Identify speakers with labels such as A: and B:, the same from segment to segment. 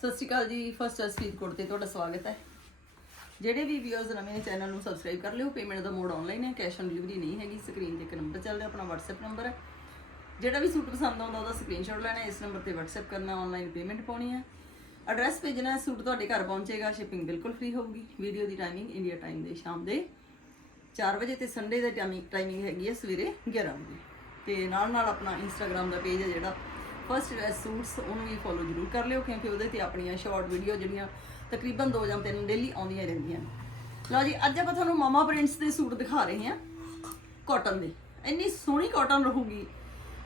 A: ਸਤਿ ਸ਼੍ਰੀ ਅਕਾਲ ਜੀ ਫਸਟ ਅਸ ਫਰੀਦਕੋਟ ਤੇ ਤੁਹਾਡਾ ਸਵਾਗਤ ਹੈ। ਜਿਹੜੇ ਵੀ ਵੀਡੀਓਜ਼ ਨਵੇਂ ਨੇ ਚੈਨਲ ਨੂੰ ਸਬਸਕ੍ਰਾਈਬ ਕਰ ਲਿਓ ਪੇਮੈਂਟ ਦਾ ਮੋਡ ਆਨਲਾਈਨ ਹੈ ਕੈਸ਼ ਔਨ ਡਿਲੀਵਰੀ ਨਹੀਂ ਹੈਗੀ ਸਕਰੀਨ ਤੇ ਇੱਕ ਨੰਬਰ ਚੱਲ ਰਿਹਾ, ਆਪਣਾ WhatsApp ਨੰਬਰ ਹੈ। ਜਿਹੜਾ ਵੀ ਸੂਟ ਪਸੰਦ ਆਉਂਦਾ ਉਹਦਾ ਸਕਰੀਨਸ਼ਾਟ ਲੈਣਾ ਇਸ ਨੰਬਰ ਤੇ WhatsApp ਕਰਨਾ ਆਨਲਾਈਨ ਪੇਮੈਂਟ ਪਾਉਣੀ ਹੈ। ਐਡਰੈਸ ਭੇਜਣਾ ਸੂਟ ਤੁਹਾਡੇ ਘਰ ਪਹੁੰਚੇਗਾ ਸ਼ਿਪਿੰਗ ਬਿਲਕੁਲ ਫ੍ਰੀ ਹੋਊਗੀ। ਵੀਡੀਓ ਦੀ ਟਾਈਮਿੰਗ ਇੰਡੀਆ ਟਾਈਮ ਦੇ ਸ਼ਾਮ ਦੇ 4 ਵਜੇ ਤੇ ਸੰਡੇ ਦਾ ਟਾਈਮਿੰਗ ਟਾਈਮਿੰਗ ਹੈਗੀ ਹੈ ਸਵੇਰੇ 11 ਵਜੇ। ਤੇ ਨਾਲ ਨਾਲ ਆਪਣਾ ਇੰਸਟਾਗ੍ਰam ਦਾ ਪੇਜ ਹੈ ਜਿਹੜਾ ਫਰਸਟ ਡਰੈਸ ਸੂਟਸ ਉਹਨੂੰ ਵੀ ਫੋਲੋ ਜ਼ਰੂਰ ਕਰ ਲਿਓ, ਕਿਉਂਕਿ ਉਹਦੇ ਤੇ ਆਪਣੀਆਂ ਸ਼ਾਰਟ ਵੀਡੀਓ ਜਿਹੜੀਆਂ ਤਕਰੀਬਨ 2 ਜਾਂ 3 ਡੇਲੀ ਆਉਂਦੀਆਂ ਰਹਿੰਦੀਆਂ ਨੇ। ਲਓ ਜੀ, ਅੱਜ ਆਪਾਂ ਤੁਹਾਨੂੰ ਮਾਮਾ ਪ੍ਰਿੰਟਸ ਦੇ ਸੂਟ ਦਿਖਾ ਰਹੇ ਹਾਂ ਕਾਟਨ ਦੇ। ਇੰਨੀ ਸੋਹਣੀ ਕਾਟਨ ਰਹੂਗੀ।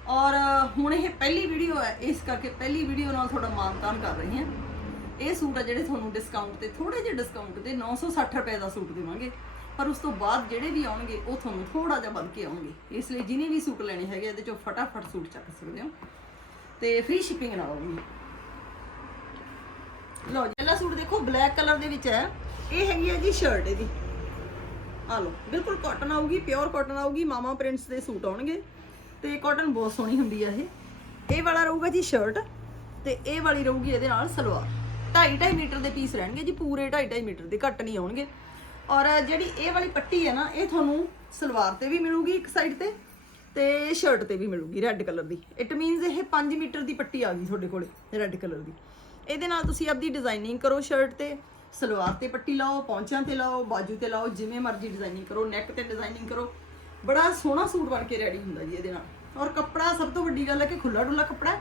A: ਔਰ, ਹੁਣ ਇਹ ਪਹਿਲੀ ਵੀਡੀਓ ਹੈ, ਇਸ ਕਰਕੇ ਪਹਿਲੀ ਵੀਡੀਓ ਨਾਲ ਤੁਹਾਡਾ ਮਾਨਤਾਨ ਕਰ ਰਹੀ ਹਾਂ। ਇਹ ਸੂਟ ਆ ਜਿਹੜੇ ਤੁਹਾਨੂੰ ਡਿਸਕਾਊਂਟ ਤੇ ਥੋੜੇ ਜਿਹੇ ਡਿਸਕਾਊਂਟ ਤੇ 960 ਰੁਪਏ ਦਾ ਸੂਟ ਦੇਵਾਂਗੇ। ਪਰ ਉਸ ਤੋਂ ਬਾਅਦ ਜਿਹੜੇ ਵੀ ਆਉਣਗੇ, ਉਹ ਤੁਹਾਨੂੰ ਥੋੜਾ ਜਿਹਾ ਵੱਧ ਕੇ ਆਉਣਗੇ। ਇਸ ਲਈ ਜਿਹਨੇ ਵੀ ਸੂਟ ਲੈਣੇ ਹੈਗੇ ਇਹਦੇ ਚੋਂ ਫਟਾਫਟ ਸੂਟ ਚੱਕ ਸਕਦੇ ਹੋ। ਤੇ ਫ੍ਰੀ ਸ਼ਿਪਿੰਗ ਨਾਲ ਆਉਣਗੇ ਲਓ ਜੀ, ਪਹਿਲਾ ਸੂਟ ਦੇਖੋ ਬਲੈਕ ਕਲਰ ਦੇ ਵਿੱਚ ਹੈ। ਇਹ ਹੈਗੀ ਹੈ ਜੀ ਸ਼ਰਟ ਇਹਦੀ। ਆ ਲਓ, ਬਿਲਕੁਲ ਕਾਟਨ ਆਊਗੀ ਪਿਓਰ ਕਾਟਨ ਆਊਗੀ, ਮਾਮਾ ਪ੍ਰਿੰਟਸ ਦੇ ਸੂਟ ਆਉਣਗੇ। ਤੇ ਕਾਟਨ ਬਹੁਤ ਸੋਹਣੀ ਹੁੰਦੀ ਆ ਇਹ। ਇਹ ਵਾਲਾ ਰਹੂਗਾ ਜੀ ਸ਼ਰਟ ਤੇ ਇਹ ਵਾਲੀ ਰਹੂਗੀ ਇਹਦੇ ਨਾਲ ਸਲਵਾਰ। 2.5 ਮੀਟਰ ਦੇ ਪੀਸ ਰਹਿਣਗੇ ਜੀ, ਪੂਰੇ 2.5 ਮੀਟਰ ਦੇ, ਘੱਟ ਨਹੀਂ ਆਉਣਗੇ। ਔਰ ਜਿਹੜੀ ਇਹ ਵਾਲੀ ਪੱਟੀ ਹੈ ਨਾ, ਇਹ ਤੁਹਾਨੂੰ ਸਲਵਾਰ ਤੇ ਵੀ ਮਿਲੂਗੀ, ਇੱਕ ਸਾਈਡ ਤੇ। ਤੇ ਸ਼ਰਟ ਤੇ ਵੀ ਮਿਲੂਗੀ ਰੈੱਡ ਕਲਰ ਦੀ। ਇਟ ਮੀਨਸ ਇਹ 5 ਮੀਟਰ ਦੀ ਪੱਟੀ ਆ ਗਈ ਤੁਹਾਡੇ ਕੋਲੇ ਰੈੱਡ ਕਲਰ ਦੀ। ਇਹਦੇ ਨਾਲ ਤੁਸੀਂ ਆਪਦੀ ਡਿਜ਼ਾਈਨਿੰਗ ਕਰੋ ਸ਼ਰਟ ਤੇ ਸਲਵਾਰ ਤੇ ਪੱਟੀ ਲਾਓ ਪੌਂਚਾਂ ਤੇ ਲਾਓ ਬਾਜੂ ਤੇ ਲਾਓ ਜਿਵੇਂ ਮਰਜ਼ੀ ਡਿਜ਼ਾਈਨਿੰਗ ਕਰੋ ਨੈਕ ਤੇ ਡਿਜ਼ਾਈਨਿੰਗ ਕਰੋ। ਬੜਾ ਸੋਹਣਾ ਸੂਟ ਬਣ ਕੇ ਰੈਡੀ ਹੁੰਦਾ ਜੀ ਇਹਦੇ ਨਾਲ। ਔਰ ਕੱਪੜਾ ਸਭ ਤੋਂ ਵੱਡੀ ਗੱਲ ਹੈ ਕਿ ਖੁੱਲਾ ਡੁੱਲਾ ਕੱਪੜਾ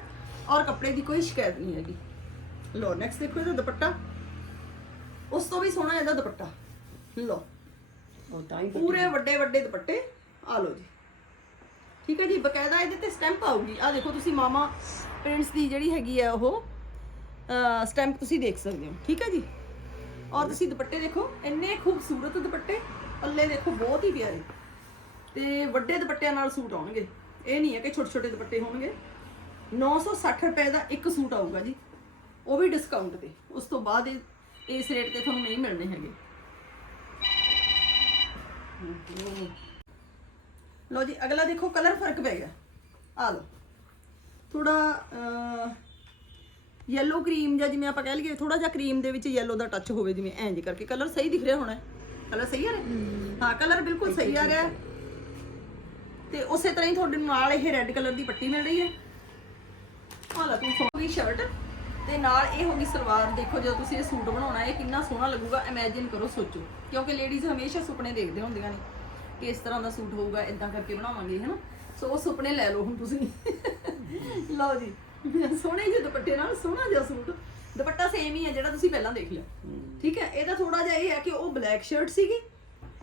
A: ਔਰ ਕੱਪੜੇ ਦੀ ਕੋਈ ਸ਼ਿਕਾਇਤ ਨਹੀਂ ਹੈਗੀ। ਲੋ ਨੈਕਸਟ ਦੇਖੋ ਇਹਦਾ ਦੁਪੱਟਾ। ਉਸ ਤੋਂ ਵੀ ਸੋਹਣਾ ਇਹਦਾ ਦੁਪੱਟਾ। ਲੋ
B: ਉਹ ਤਾਂ ਹੀ
A: ਪੂਰੇ ਵੱਡੇ ਵੱਡੇ ਦੁਪੱਟੇ ਆ ਲਓ ਜੀ। ਠੀਕ ਹੈ ਜੀ, ਬਕਾਇਦਾ ਇਹਦੇ ਤੇ ਸਟੈਂਪ ਆਊਗੀ। ਆ ਦੇਖੋ ਤੁਸੀਂ ਮਾਮਾ ਪ੍ਰਿੰਟਸ ਦੀ ਜਿਹੜੀ ਹੈਗੀ ਆ ਉਹ ਸਟੈਂਪ ਤੁਸੀਂ ਦੇਖ ਸਕਦੇ ਹੋ। ਠੀਕ ਹੈ ਜੀ? ਔਰ ਤੁਸੀਂ ਦੁਪੱਟੇ ਦੇਖੋ, ਇੰਨੇ ਖੂਬਸੂਰਤ ਦੁਪੱਟੇ, ਪੱਲੇ ਦੇਖੋ ਬਹੁਤ ਹੀ ਪਿਆਰੇ। ਤੇ ਵੱਡੇ ਦੁਪੱਟਿਆਂ ਨਾਲ ਸੂਟ ਆਉਣਗੇ। ਇਹ ਨਹੀਂ ਹੈ ਕਿ ਛੋਟੇ ਛੋਟੇ ਦੁਪੱਟੇ ਹੋਣਗੇ। 960 ਰੁਪਏ ਦਾ ਇੱਕ ਸੂਟ ਆਊਗਾ ਜੀ। ਉਹ ਵੀ ਡਿਸਕਾਊਂਟ ਤੇ। ਉਸ ਤੋਂ ਬਾਅਦ ਇਸ ਰੇਟ ਤੇ ਤੁਹਾਨੂੰ ਨਹੀਂ ਮਿਲਣੇ ਹੈਗੇ। ਲੋ ਜੀ ਅਗਲਾ ਦੇਖੋ ਕਲਰ ਫ਼ਰਕ ਪੈ ਗਿਆ। ਆ ਲਓ। ਥੋੜਾ ਯੈਲੋ ਕਰੀਮ ਜਾਂ ਜਿਵੇਂ ਆਪਾਂ ਕਹਿ ਲਈਏ ਥੋੜਾ ਜਿਹਾ ਕਰੀਮ ਦੇ ਵਿੱਚ ਯੈਲੋ ਦਾ ਟੱਚ ਹੋਵੇ ਜਿਵੇਂ ਐਂਜ ਕਰਕੇ। ਕਲਰ ਸਹੀ ਦਿਖ ਰਿਹਾ ਹੋਣਾ। ਕਲਰ ਸਹੀ ਆ ਰਿਹਾ? ਹਾਂ। ਕਲਰ ਬਿਲਕੁਲ ਸਹੀ ਆ ਰਿਹਾ। ਤੇ ਉਸੇ ਤਰ੍ਹਾਂ ਹੀ ਤੁਹਾਡੇ ਨਾਲ ਇਹ ਰੈੱਡ ਕਲਰ ਦੀ ਪੱਟੀ ਮਿਲ ਰਹੀ ਹੈ। ਆ ਲਾ ਤੂੰ ਸੋਹਣੀ ਸ਼ਰਟ ਤੇ ਨਾਲ ਇਹ ਹੋਗੀ ਸਲਵਾਰ। ਦੇਖੋ ਜਦੋਂ ਤੁਸੀਂ ਇਹ ਸੂਟ ਬਣਾਉਣਾ ਇਹ ਕਿੰਨਾ ਸੋਹਣਾ ਲੱਗੂਗਾ। ਇਮੇਜਿਨ ਕਰੋ ਸੋਚੋ। ਕਿਉਂਕਿ ਲੇਡੀਜ਼ ਹਮੇਸ਼ਾ ਸੁਪਨੇ ਦੇਖਦੇ ਹੁੰਦੀਆਂ ਨੇ। ਕਿ ਇਸ ਤਰ੍ਹਾਂ ਦਾ ਸੂਟ ਹੋਊਗਾ ਇਦਾਂ ਕਰਕੇ ਬਣਾਵਾਂਗੇ, ਹੈਨਾ? ਸੋ ਉਹ ਸੁਪਨੇ ਲੈ ਲਓ ਹੁਣ ਤੁਸੀਂ। ਲਓ ਜੀ, ਸੋਹਣੇ ਜਿਹੇ ਦੁਪੱਟੇ ਨਾਲ ਸੋਹਣਾ ਜਿਹਾ ਸੂਟ। ਦੁਪੱਟਾ ਸੇਮ ਹੀ ਹੈ ਜਿਹੜਾ ਤੁਸੀਂ ਪਹਿਲਾਂ ਦੇਖ ਲਿਆ। ਠੀਕ ਹੈ? ਇਹਦਾ ਥੋੜਾ ਜਿਹਾ ਇਹ ਹੈ ਕਿ ਉਹ ਬਲੈਕ ਸ਼ਰਟ ਸੀਗੀ,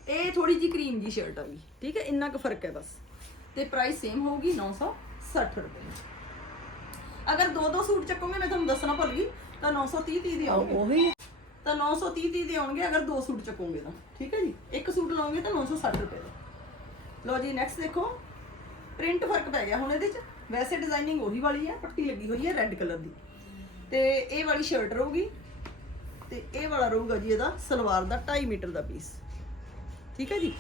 A: ਇਹ ਥੋੜੀ ਜੀ ਕਰੀਮ ਜੀ ਸ਼ਰਟ ਆ ਗਈ। ਠੀਕ ਹੈ? ਇੰਨਾ ਕੁ ਫ਼ਰਕ ਹੈ ਬਸ। ਤੇ ਪ੍ਰਾਈਸ ਸੇਮ ਹੋਊਗੀ 960 ਰੁਪਏ। ਅਗਰ ਦੋ ਦੋ ਸੂਟ ਚੱਕੋਗੇ, ਮੈਂ ਤੁਹਾਨੂੰ ਦੱਸਣਾ ਭੁੱਲ ਗਈ, ਤਾਂ 930 30 ਦੇ ਆਉਣਗੇ
B: ਉਹੀ।
A: ਤਾਂ 930 30 ਦੇ ਆਉਣਗੇ, ਅਗਰ ਦੋ ਸੂਟ ਚੱਕੋਗੇ ਤਾਂ। ਠੀਕ ਹੈ ਜੀ? ਇੱਕ ਸੂਟ ਲਓਗੇ ਤਾਂ 960 ਰੁਪਏ ਦਾ। ਲਓ ਜੀ ਨੈਕਸਟ ਦੇਖੋ। ਪ੍ਰਿੰਟ ਫ਼ਰਕ ਪੈ ਗਿਆ ਹੁਣ ਇਹਦੇ ਚ। ਵੈਸੇ ਡਿਜ਼ਾਈਨਿੰਗ ਉਹੀ ਵਾਲੀ ਹੈ, ਪੱਟੀ ਲੱਗੀ ਹੋਈ ਹੈ ਰੈੱਡ ਕਲਰ ਦੀ। ਤੇ ਇਹ ਵਾਲੀ ਸ਼ਰਟ ਰਹੂਗੀ। ਤੇ ਇਹ ਵਾਲਾ ਰਹੂਗਾ ਜੀ ਇਹਦਾ ਸਲਵਾਰ ਦਾ 2.5 ਮੀਟਰ ਦਾ ਪੀਸ ਠੀਕ ਹੈ ਜੀ?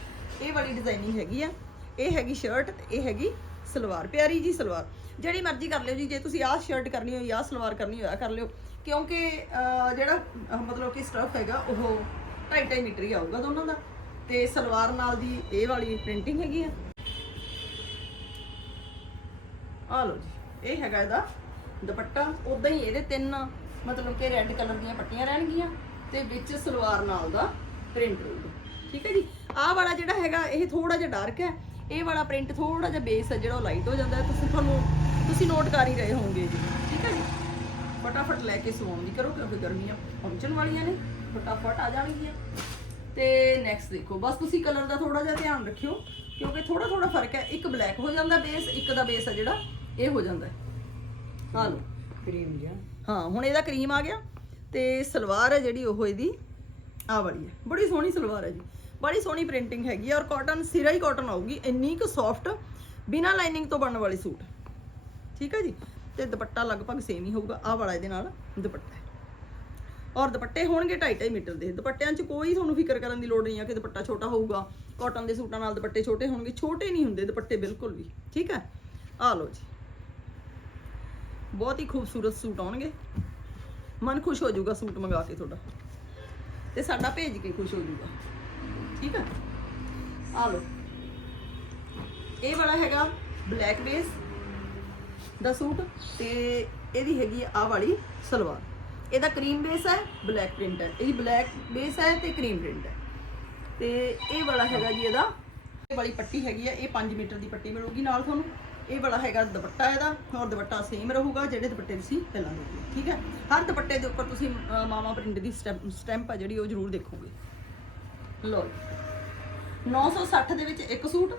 A: ਇਹ ਵਾਲੀ ਡਿਜ਼ਾਈਨਿੰਗ ਹੈਗੀ ਆ। ਇਹ ਹੈਗੀ ਸ਼ਰਟ ਤੇ ਇਹ ਹੈਗੀ ਸਲਵਾਰ। ਪਿਆਰੀ ਜੀ ਸਲਵਾਰ। ਜਿਹੜੀ ਮਰਜ਼ੀ ਕਰ ਲਿਓ ਜੀ, ਜੇ ਤੁਸੀਂ ਆਹ ਸ਼ਰਟ ਕਰਨੀ ਹੋਈ, ਆਹ ਸਲਵਾਰ ਕਰਨੀ ਹੋਇਆ ਕਰ ਲਿਓ। ਕਿਉਂਕਿ ਅਹ, ਜਿਹੜਾ ਅਹ, ਮਤਲਬ ਕਿ ਸਟਫ ਹੈਗਾ ਉਹ 2.5 ਮੀਟਰ ਹੀ ਆਊਗਾ ਦੋਨਾਂ ਦਾ। ਤੇ ਸਲਵਾਰ ਨਾਲ ਦੀ ਇਹ ਵਾਲੀ ਪ੍ਰਿੰਟਿੰਗ ਹੈਗੀ ਆ। ਆ ਲਓ ਜੀ ਇਹ ਹੈਗਾ ਇਹਦਾ ਦੁਪੱਟਾ। ਉਦਾਂ ਹੀ ਇਹਦੇ ਤਿੰਨ ਮਤਲਬ ਕਿ ਰੈੱਡ ਕਲਰ ਦੀਆਂ ਪੱਟੀਆਂ ਰਹਿਣਗੀਆਂ ਤੇ ਵਿੱਚ ਸਲਵਾਰ ਨਾਲ ਦਾ ਪ੍ਰਿੰਟ ਹੋਊਗਾ। ਠੀਕ ਹੈ ਜੀ? ਆਹ ਵਾਲਾ ਜਿਹੜਾ ਹੈਗਾ ਇਹ ਥੋੜਾ ਜਿਹਾ ਡਾਰਕ ਹੈ। ਇਹ ਵਾਲਾ ਪ੍ਰਿੰਟ ਥੋੜਾ ਜਿਹਾ ਬੇਸ ਹੈ ਜਿਹੜਾ ਉਹ ਲਾਈਟ ਹੋ ਜਾਂਦਾ ਹੈ। ਤੁਸੀਂ ਤੁਹਾਨੂੰ ਤੁਸੀਂ ਨੋਟ ਕਰ ਹੀ ਰਹੇ ਹੋਵੋਗੇ ਜੀ। ਠੀਕ ਹੈ ਜੀ? ਫਟਾਫਟ ਲੈ ਕੇ ਸਵਾਉਣ ਦੀ ਕਰੋ ਕਿਉਂਕਿ ਗਰਮੀਆਂ ਪਹੁੰਚਣ ਵਾਲੀਆਂ ਨੇ ਫਟਾਫਟ ਆ ਜਾਣਗੀਆਂ। ਤੇ ਨੈਕਸਟ ਦੇਖੋ ਬਸ ਤੁਸੀਂ ਕਲਰ ਦਾ ਥੋੜਾ ਜਿਹਾ ਧਿਆਨ ਰੱਖਿਓ ਕਿਉਂਕਿ ਥੋੜਾ ਥੋੜਾ ਫ਼ਰਕ ਹੈ ਇੱਕ ਬਲੈਕ ਹੋ ਜਾਂਦਾ ਬੇਸ ਇੱਕ ਦਾ ਬੇਸ ਹੈ ਜਿਹੜਾ ਇਹ ਹੋ ਜਾਂਦਾ ਹੈ। ਲਓ।
B: ਕਰੀਮ ਜਿਹਾ।
A: ਹਾਂ ਹੁਣ ਇਹਦਾ ਕਰੀਮ ਆ ਗਿਆ ਤੇ ਸਲਵਾਰ ਹੈ ਜਿਹੜੀ ਉਹ ਇਹਦੀ ਆ ਵਾਲੀ ਹੈ। ਬੜੀ ਸੋਹਣੀ ਸਲਵਾਰ ਹੈ ਜੀ। ਬੜੀ ਸੋਹਣੀ ਪ੍ਰਿੰਟਿੰਗ ਹੈਗੀ ਹੈ ਔਰ ਕਾਟਨ ਸਿਰਾ ਹੀ ਕਾਟਨ ਆਊਗੀ ਇੰਨੀ ਕੁ ਸੌਫਟ ਬਿਨਾ ਲਾਈਨਿੰਗ ਤੋਂ ਬਣਨ ਵਾਲੀ ਸੂਟ। ਠੀਕ ਹੈ ਜੀ? ਤੇ ਦੁਪੱਟਾ ਲਗਭਗ ਸੇਮ ਹੀ ਹੋਊਗਾ, ਆਹ ਵਾਲਾ ਇਹਦੇ ਨਾਲ ਦੁਪੱਟਾ ਹੈ। ਔਰ ਦੁਪੱਟੇ ਹੋਣਗੇ 2.5 ਮੀਟਰ ਦੇ। ਦੁਪੱਟਿਆਂ 'ਚ ਕੋਈ ਤੁਹਾਨੂੰ ਫਿਕਰ ਕਰਨ ਦੀ ਲੋੜ ਨਹੀਂ ਹੈ ਕਿ ਦੁਪੱਟਾ ਛੋਟਾ ਹੋਊਗਾ। ਕਾਟਨ ਦੇ ਸੂਟਾਂ ਨਾਲ ਦੁਪੱਟੇ ਛੋਟੇ ਹੋਣਗੇ, ਛੋਟੇ ਨਹੀਂ ਹੁੰਦੇ ਦੁਪੱਟੇ ਬਿਲਕੁਲ ਵੀ, ਠੀਕ ਹੈ? ਆ ਲਓ ਜੀ। ਬਹੁਤ ਹੀ ਖੂਬਸੂਰਤ ਸੂਟ ਆਉਣਗੇ। ਮਨ ਖੁਸ਼ ਹੋ ਜਾਊਗਾ ਸੂਟ ਮੰਗਾ ਕੇ ਤੁਹਾਡਾ। ਤੇ ਸਾਡਾ ਭੇਜ ਕੇ ਖੁਸ਼ ਹੋ ਜਾਊਗਾ। ਠੀਕ ਹੈ? ਆ ਲਓ। ਇਹ ਵਾਲਾ ਹੈਗਾ ਬਲੈਕ ਬੇਸ। ਦਾ ਸੂਟ ਤੇ ਇਹਦੀ ਹੈਗੀ ਆ ਵਾਲੀ ਸਲਵਾਰ। ਇਹਦਾ ਕਰੀਮ ਬੇਸ ਹੈ ਬਲੈਕ ਪ੍ਰਿੰਟ ਹੈ। ਇਹਦੀ ਬਲੈਕ ਬੇਸ ਹੈ ਤੇ ਕਰੀਮ ਪ੍ਰਿੰਟ ਹੈ। ਤੇ ਇਹ ਵਾਲਾ ਹੈਗਾ ਜੀ ਇਹਦਾ। ਇਹ ਵਾਲੀ ਪੱਟੀ ਹੈਗੀ ਆ ਇਹ 5 ਮੀਟਰ ਦੀ ਪੱਟੀ ਮਿਲੂਗੀ ਨਾਲ ਤੁਹਾਨੂੰ। ਇਹ ਵਾਲਾ ਹੈਗਾ ਦੁਪੱਟਾ ਇਹਦਾ ਔਰ ਦੁਪੱਟਾ ਸੇਮ ਰਹੂਗਾ ਜਿਹੜੇ ਦੁਪੱਟੇ ਤੁਸੀਂ ਪਹਿਲਾਂ ਦੇਖੇ ਠੀਕ ਹੈ? ਹਰ ਦੁਪੱਟੇ ਦੇ ਉੱਪਰ ਤੁਸੀਂ ਅਹ, ਮਾਮਾ ਪ੍ਰਿੰਟ ਦੀ ਸਟੈਂਪ ਆ ਜਿਹੜੀ ਉਹ ਜ਼ਰੂਰ ਦੇਖੋਗੇ। ਲਓ ਜੀ। 960 ਦੇ ਵਿੱਚ ਇੱਕ ਸੂਟ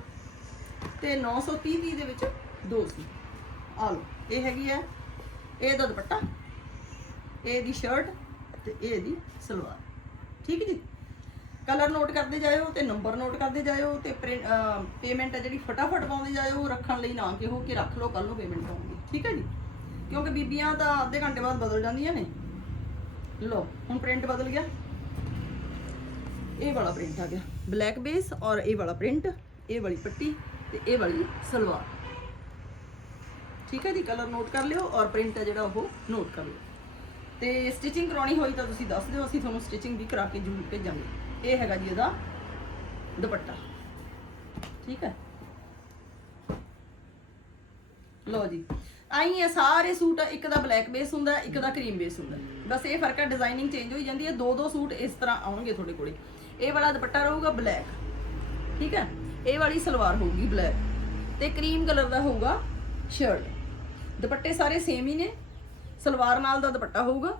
A: ਤੇ 930 ਦੀ ਦੇ ਵਿੱਚ ਦੋ ਸੂਟ। ਆ ਲਓ, ਇਹ ਹੈਗੀ ਹੈ ਇਹ ਦਾ ਦੁਪੱਟਾ, ਇਹ ਦੀ ਸ਼ਰਟ ਤੇ ਇਹ ਦੀ ਸਲਵਾਰ। ਠੀਕ ਜੀ? ਕਲਰ ਨੋਟ ਕਰਦੇ ਜਾਇਓ ਤੇ ਨੰਬਰ ਨੋਟ ਕਰਦੇ ਜਾਇਓ ਤੇ ਪੇਮੈਂਟ ਹੈ ਜਿਹੜੀ ਫਟਾਫਟ ਪਾਉਂਦੇ ਜਾਇਓ ਰੱਖਣ ਲਈ ਨਾ ਕਿਹੋ ਕਿ ਰੱਖ ਲਓ ਕੱਲ ਨੂੰ ਪੇਮੈਂਟ ਪਾਉਂਗੀ ਠੀਕ ਹੈ ਜੀ? ਕਿਉਂਕਿ ਬੀਬੀਆਂ ਤਾਂ ਅੱਧੇ ਘੰਟੇ ਬਾਅਦ ਬਦਲ ਜਾਂਦੀਆਂ ਨੇ। ਲਓ, ਹੁਣ ਪ੍ਰਿੰਟ ਬਦਲ ਗਿਆ। ਇਹ ਵਾਲਾ ਪ੍ਰਿੰਟ ਆ ਗਿਆ। ਬਲੈਕ ਬੇਸ ਔਰ ਇਹ ਵਾਲਾ ਪ੍ਰਿੰਟ ਇਹ ਵਾਲੀ ਪੱਟੀ ਤੇ ਇਹ ਵਾਲੀ ਸਲਵਾਰ। ਠੀਕ ਹੈ ਜੀ ਕਲਰ ਨੋਟ ਕਰ ਲਿਓ ਔਰ ਪ੍ਰਿੰਟ ਹੈ ਜਿਹੜਾ ਉਹ ਨੋਟ ਕਰ ਲਿਓ। ਤੇ ਸਟਿਚਿੰਗ ਕਰਾਉਣੀ ਹੋਈ ਤਾਂ ਤੁਸੀਂ ਦੱਸ ਦਿਓ, ਅਸੀਂ ਤੁਹਾਨੂੰ ਸਟਿਚਿੰਗ ਵੀ ਕਰਾ ਕੇ ਜ਼ਰੂਰ ਭੇਜਾਂਗੇ। ਇਹ ਹੈਗਾ ਜੀ ਇਹਦਾ ਦੁਪੱਟਾ। ਠੀਕ ਹੈ? ਲਓ ਜੀ, ਆਈ ਹੈ, ਸਾਰੇ ਸੂਟ ਇੱਕ ਦਾ ਬਲੈਕ ਬੇਸ ਹੁੰਦਾ, ਇੱਕ ਦਾ ਕਰੀਮ ਬੇਸ ਹੁੰਦਾ। ਬਸ ਇਹ ਫ਼ਰਕ ਹੈ ਡਿਜ਼ਾਈਨਿੰਗ ਚੇਂਜ ਹੋਈ ਜਾਂਦੀ ਹੈ ਦੋ ਦੋ ਸੂਟ ਇਸ ਤਰ੍ਹਾਂ ਆਉਣਗੇ ਤੁਹਾਡੇ ਕੋਲੇ। ਇਹ ਵਾਲਾ ਦੁਪੱਟਾ ਰਹੂਗਾ ਬਲੈਕ ਠੀਕ ਹੈ? ਇਹ ਵਾਲੀ ਸਲਵਾਰ ਹੋਊਗੀ ਬਲੈਕ ਤੇ ਕਰੀਮ ਕਲਰ ਦਾ ਹੋਊਗਾ ਸ਼ਰਟ ਦੁਪੱਟੇ ਸਾਰੇ ਸੇਮ ਹੀ ਨੇ। ਸਲਵਾਰ ਨਾਲ ਦਾ ਦੁਪੱਟਾ ਹੋਊਗਾ।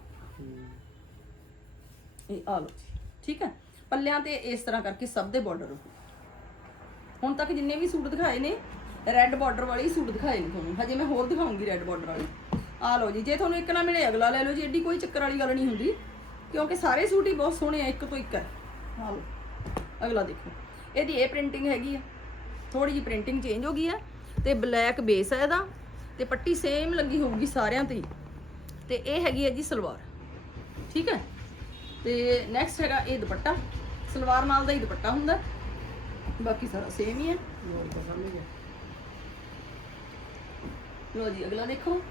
A: ਇਹ ਆ ਲਓ ਜੀ, ਠੀਕ ਹੈ? ਪੱਲਿਆਂ ਤੇ ਇਸ ਤਰ੍ਹਾਂ ਕਰਕੇ ਸਭ ਦੇ ਬਾਰਡਰ ਹੁਣ ਤੱਕ ਜਿੰਨੇ ਵੀ ਸੂਟ ਦਿਖਾਏ ਨੇ ਰੈੱਡ ਬਾਰਡਰ ਵਾਲੇ ਹੀ ਸੂਟ ਦਿਖਾਏ ਨੇ ਤੁਹਾਨੂੰ। ਹਜੇ ਮੈਂ ਹੋਰ ਦਿਖਾਉਂਗੀ ਰੈੱਡ ਬਾਰਡਰ ਵਾਲੇ। ਆ ਲਓ ਜੀ ਜੇ ਤੁਹਾਨੂੰ ਇੱਕ ਨਾ ਮਿਲੇ ਅਗਲਾ ਲੈ ਲਓ ਜੀ। ਐਡੀ ਕੋਈ ਚੱਕਰ ਵਾਲੀ ਗੱਲ ਨਹੀਂ ਹੁੰਦੀ ਕਿਉਂਕਿ ਸਾਰੇ ਸੂਟ ਹੀ ਬਹੁਤ ਸੋਹਣੇ ਆ ਇੱਕ ਤੋਂ ਇੱਕ ਹੈ। ਆ ਲਓ ਅਗਲਾ ਦੇਖੋ। ਇਹਦੀ ਇਹ ਪ੍ਰਿੰਟਿੰਗ ਹੈਗੀ ਆ। ਥੋੜੀ ਜਿਹੀ ਪ੍ਰਿੰਟਿੰਗ ਚੇਂਜ ਹੋ ਗਈ ਆ ਤੇ ਬਲੈਕ ਬੇਸ ਹੈ ਇਹਦਾ। ਤੇ ਪੱਟੀ ਸੇਮ ਲੱਗੀ ਹੋਊਗੀ ਸਾਰਿਆਂ ਤੇ। ਤੇ ਇਹ ਹੈਗੀ ਹੈ ਜੀ ਸਲਵਾਰ। ਠੀਕ ਹੈ? ਤੇ ਨੈਕਸਟ ਹੈਗਾ ਇਹ ਦੁਪੱਟਾ। ਸਲਵਾਰ ਨਾਲ ਦਾ ਹੀ ਦੁਪੱਟਾ ਹੁੰਦਾ। ਬਾਕੀ ਸਾਰਾ ਸੇਮ ਹੀ ਹੈ। ਲੋ ਜੀ ਅਗਲਾ ਦੇਖੋ।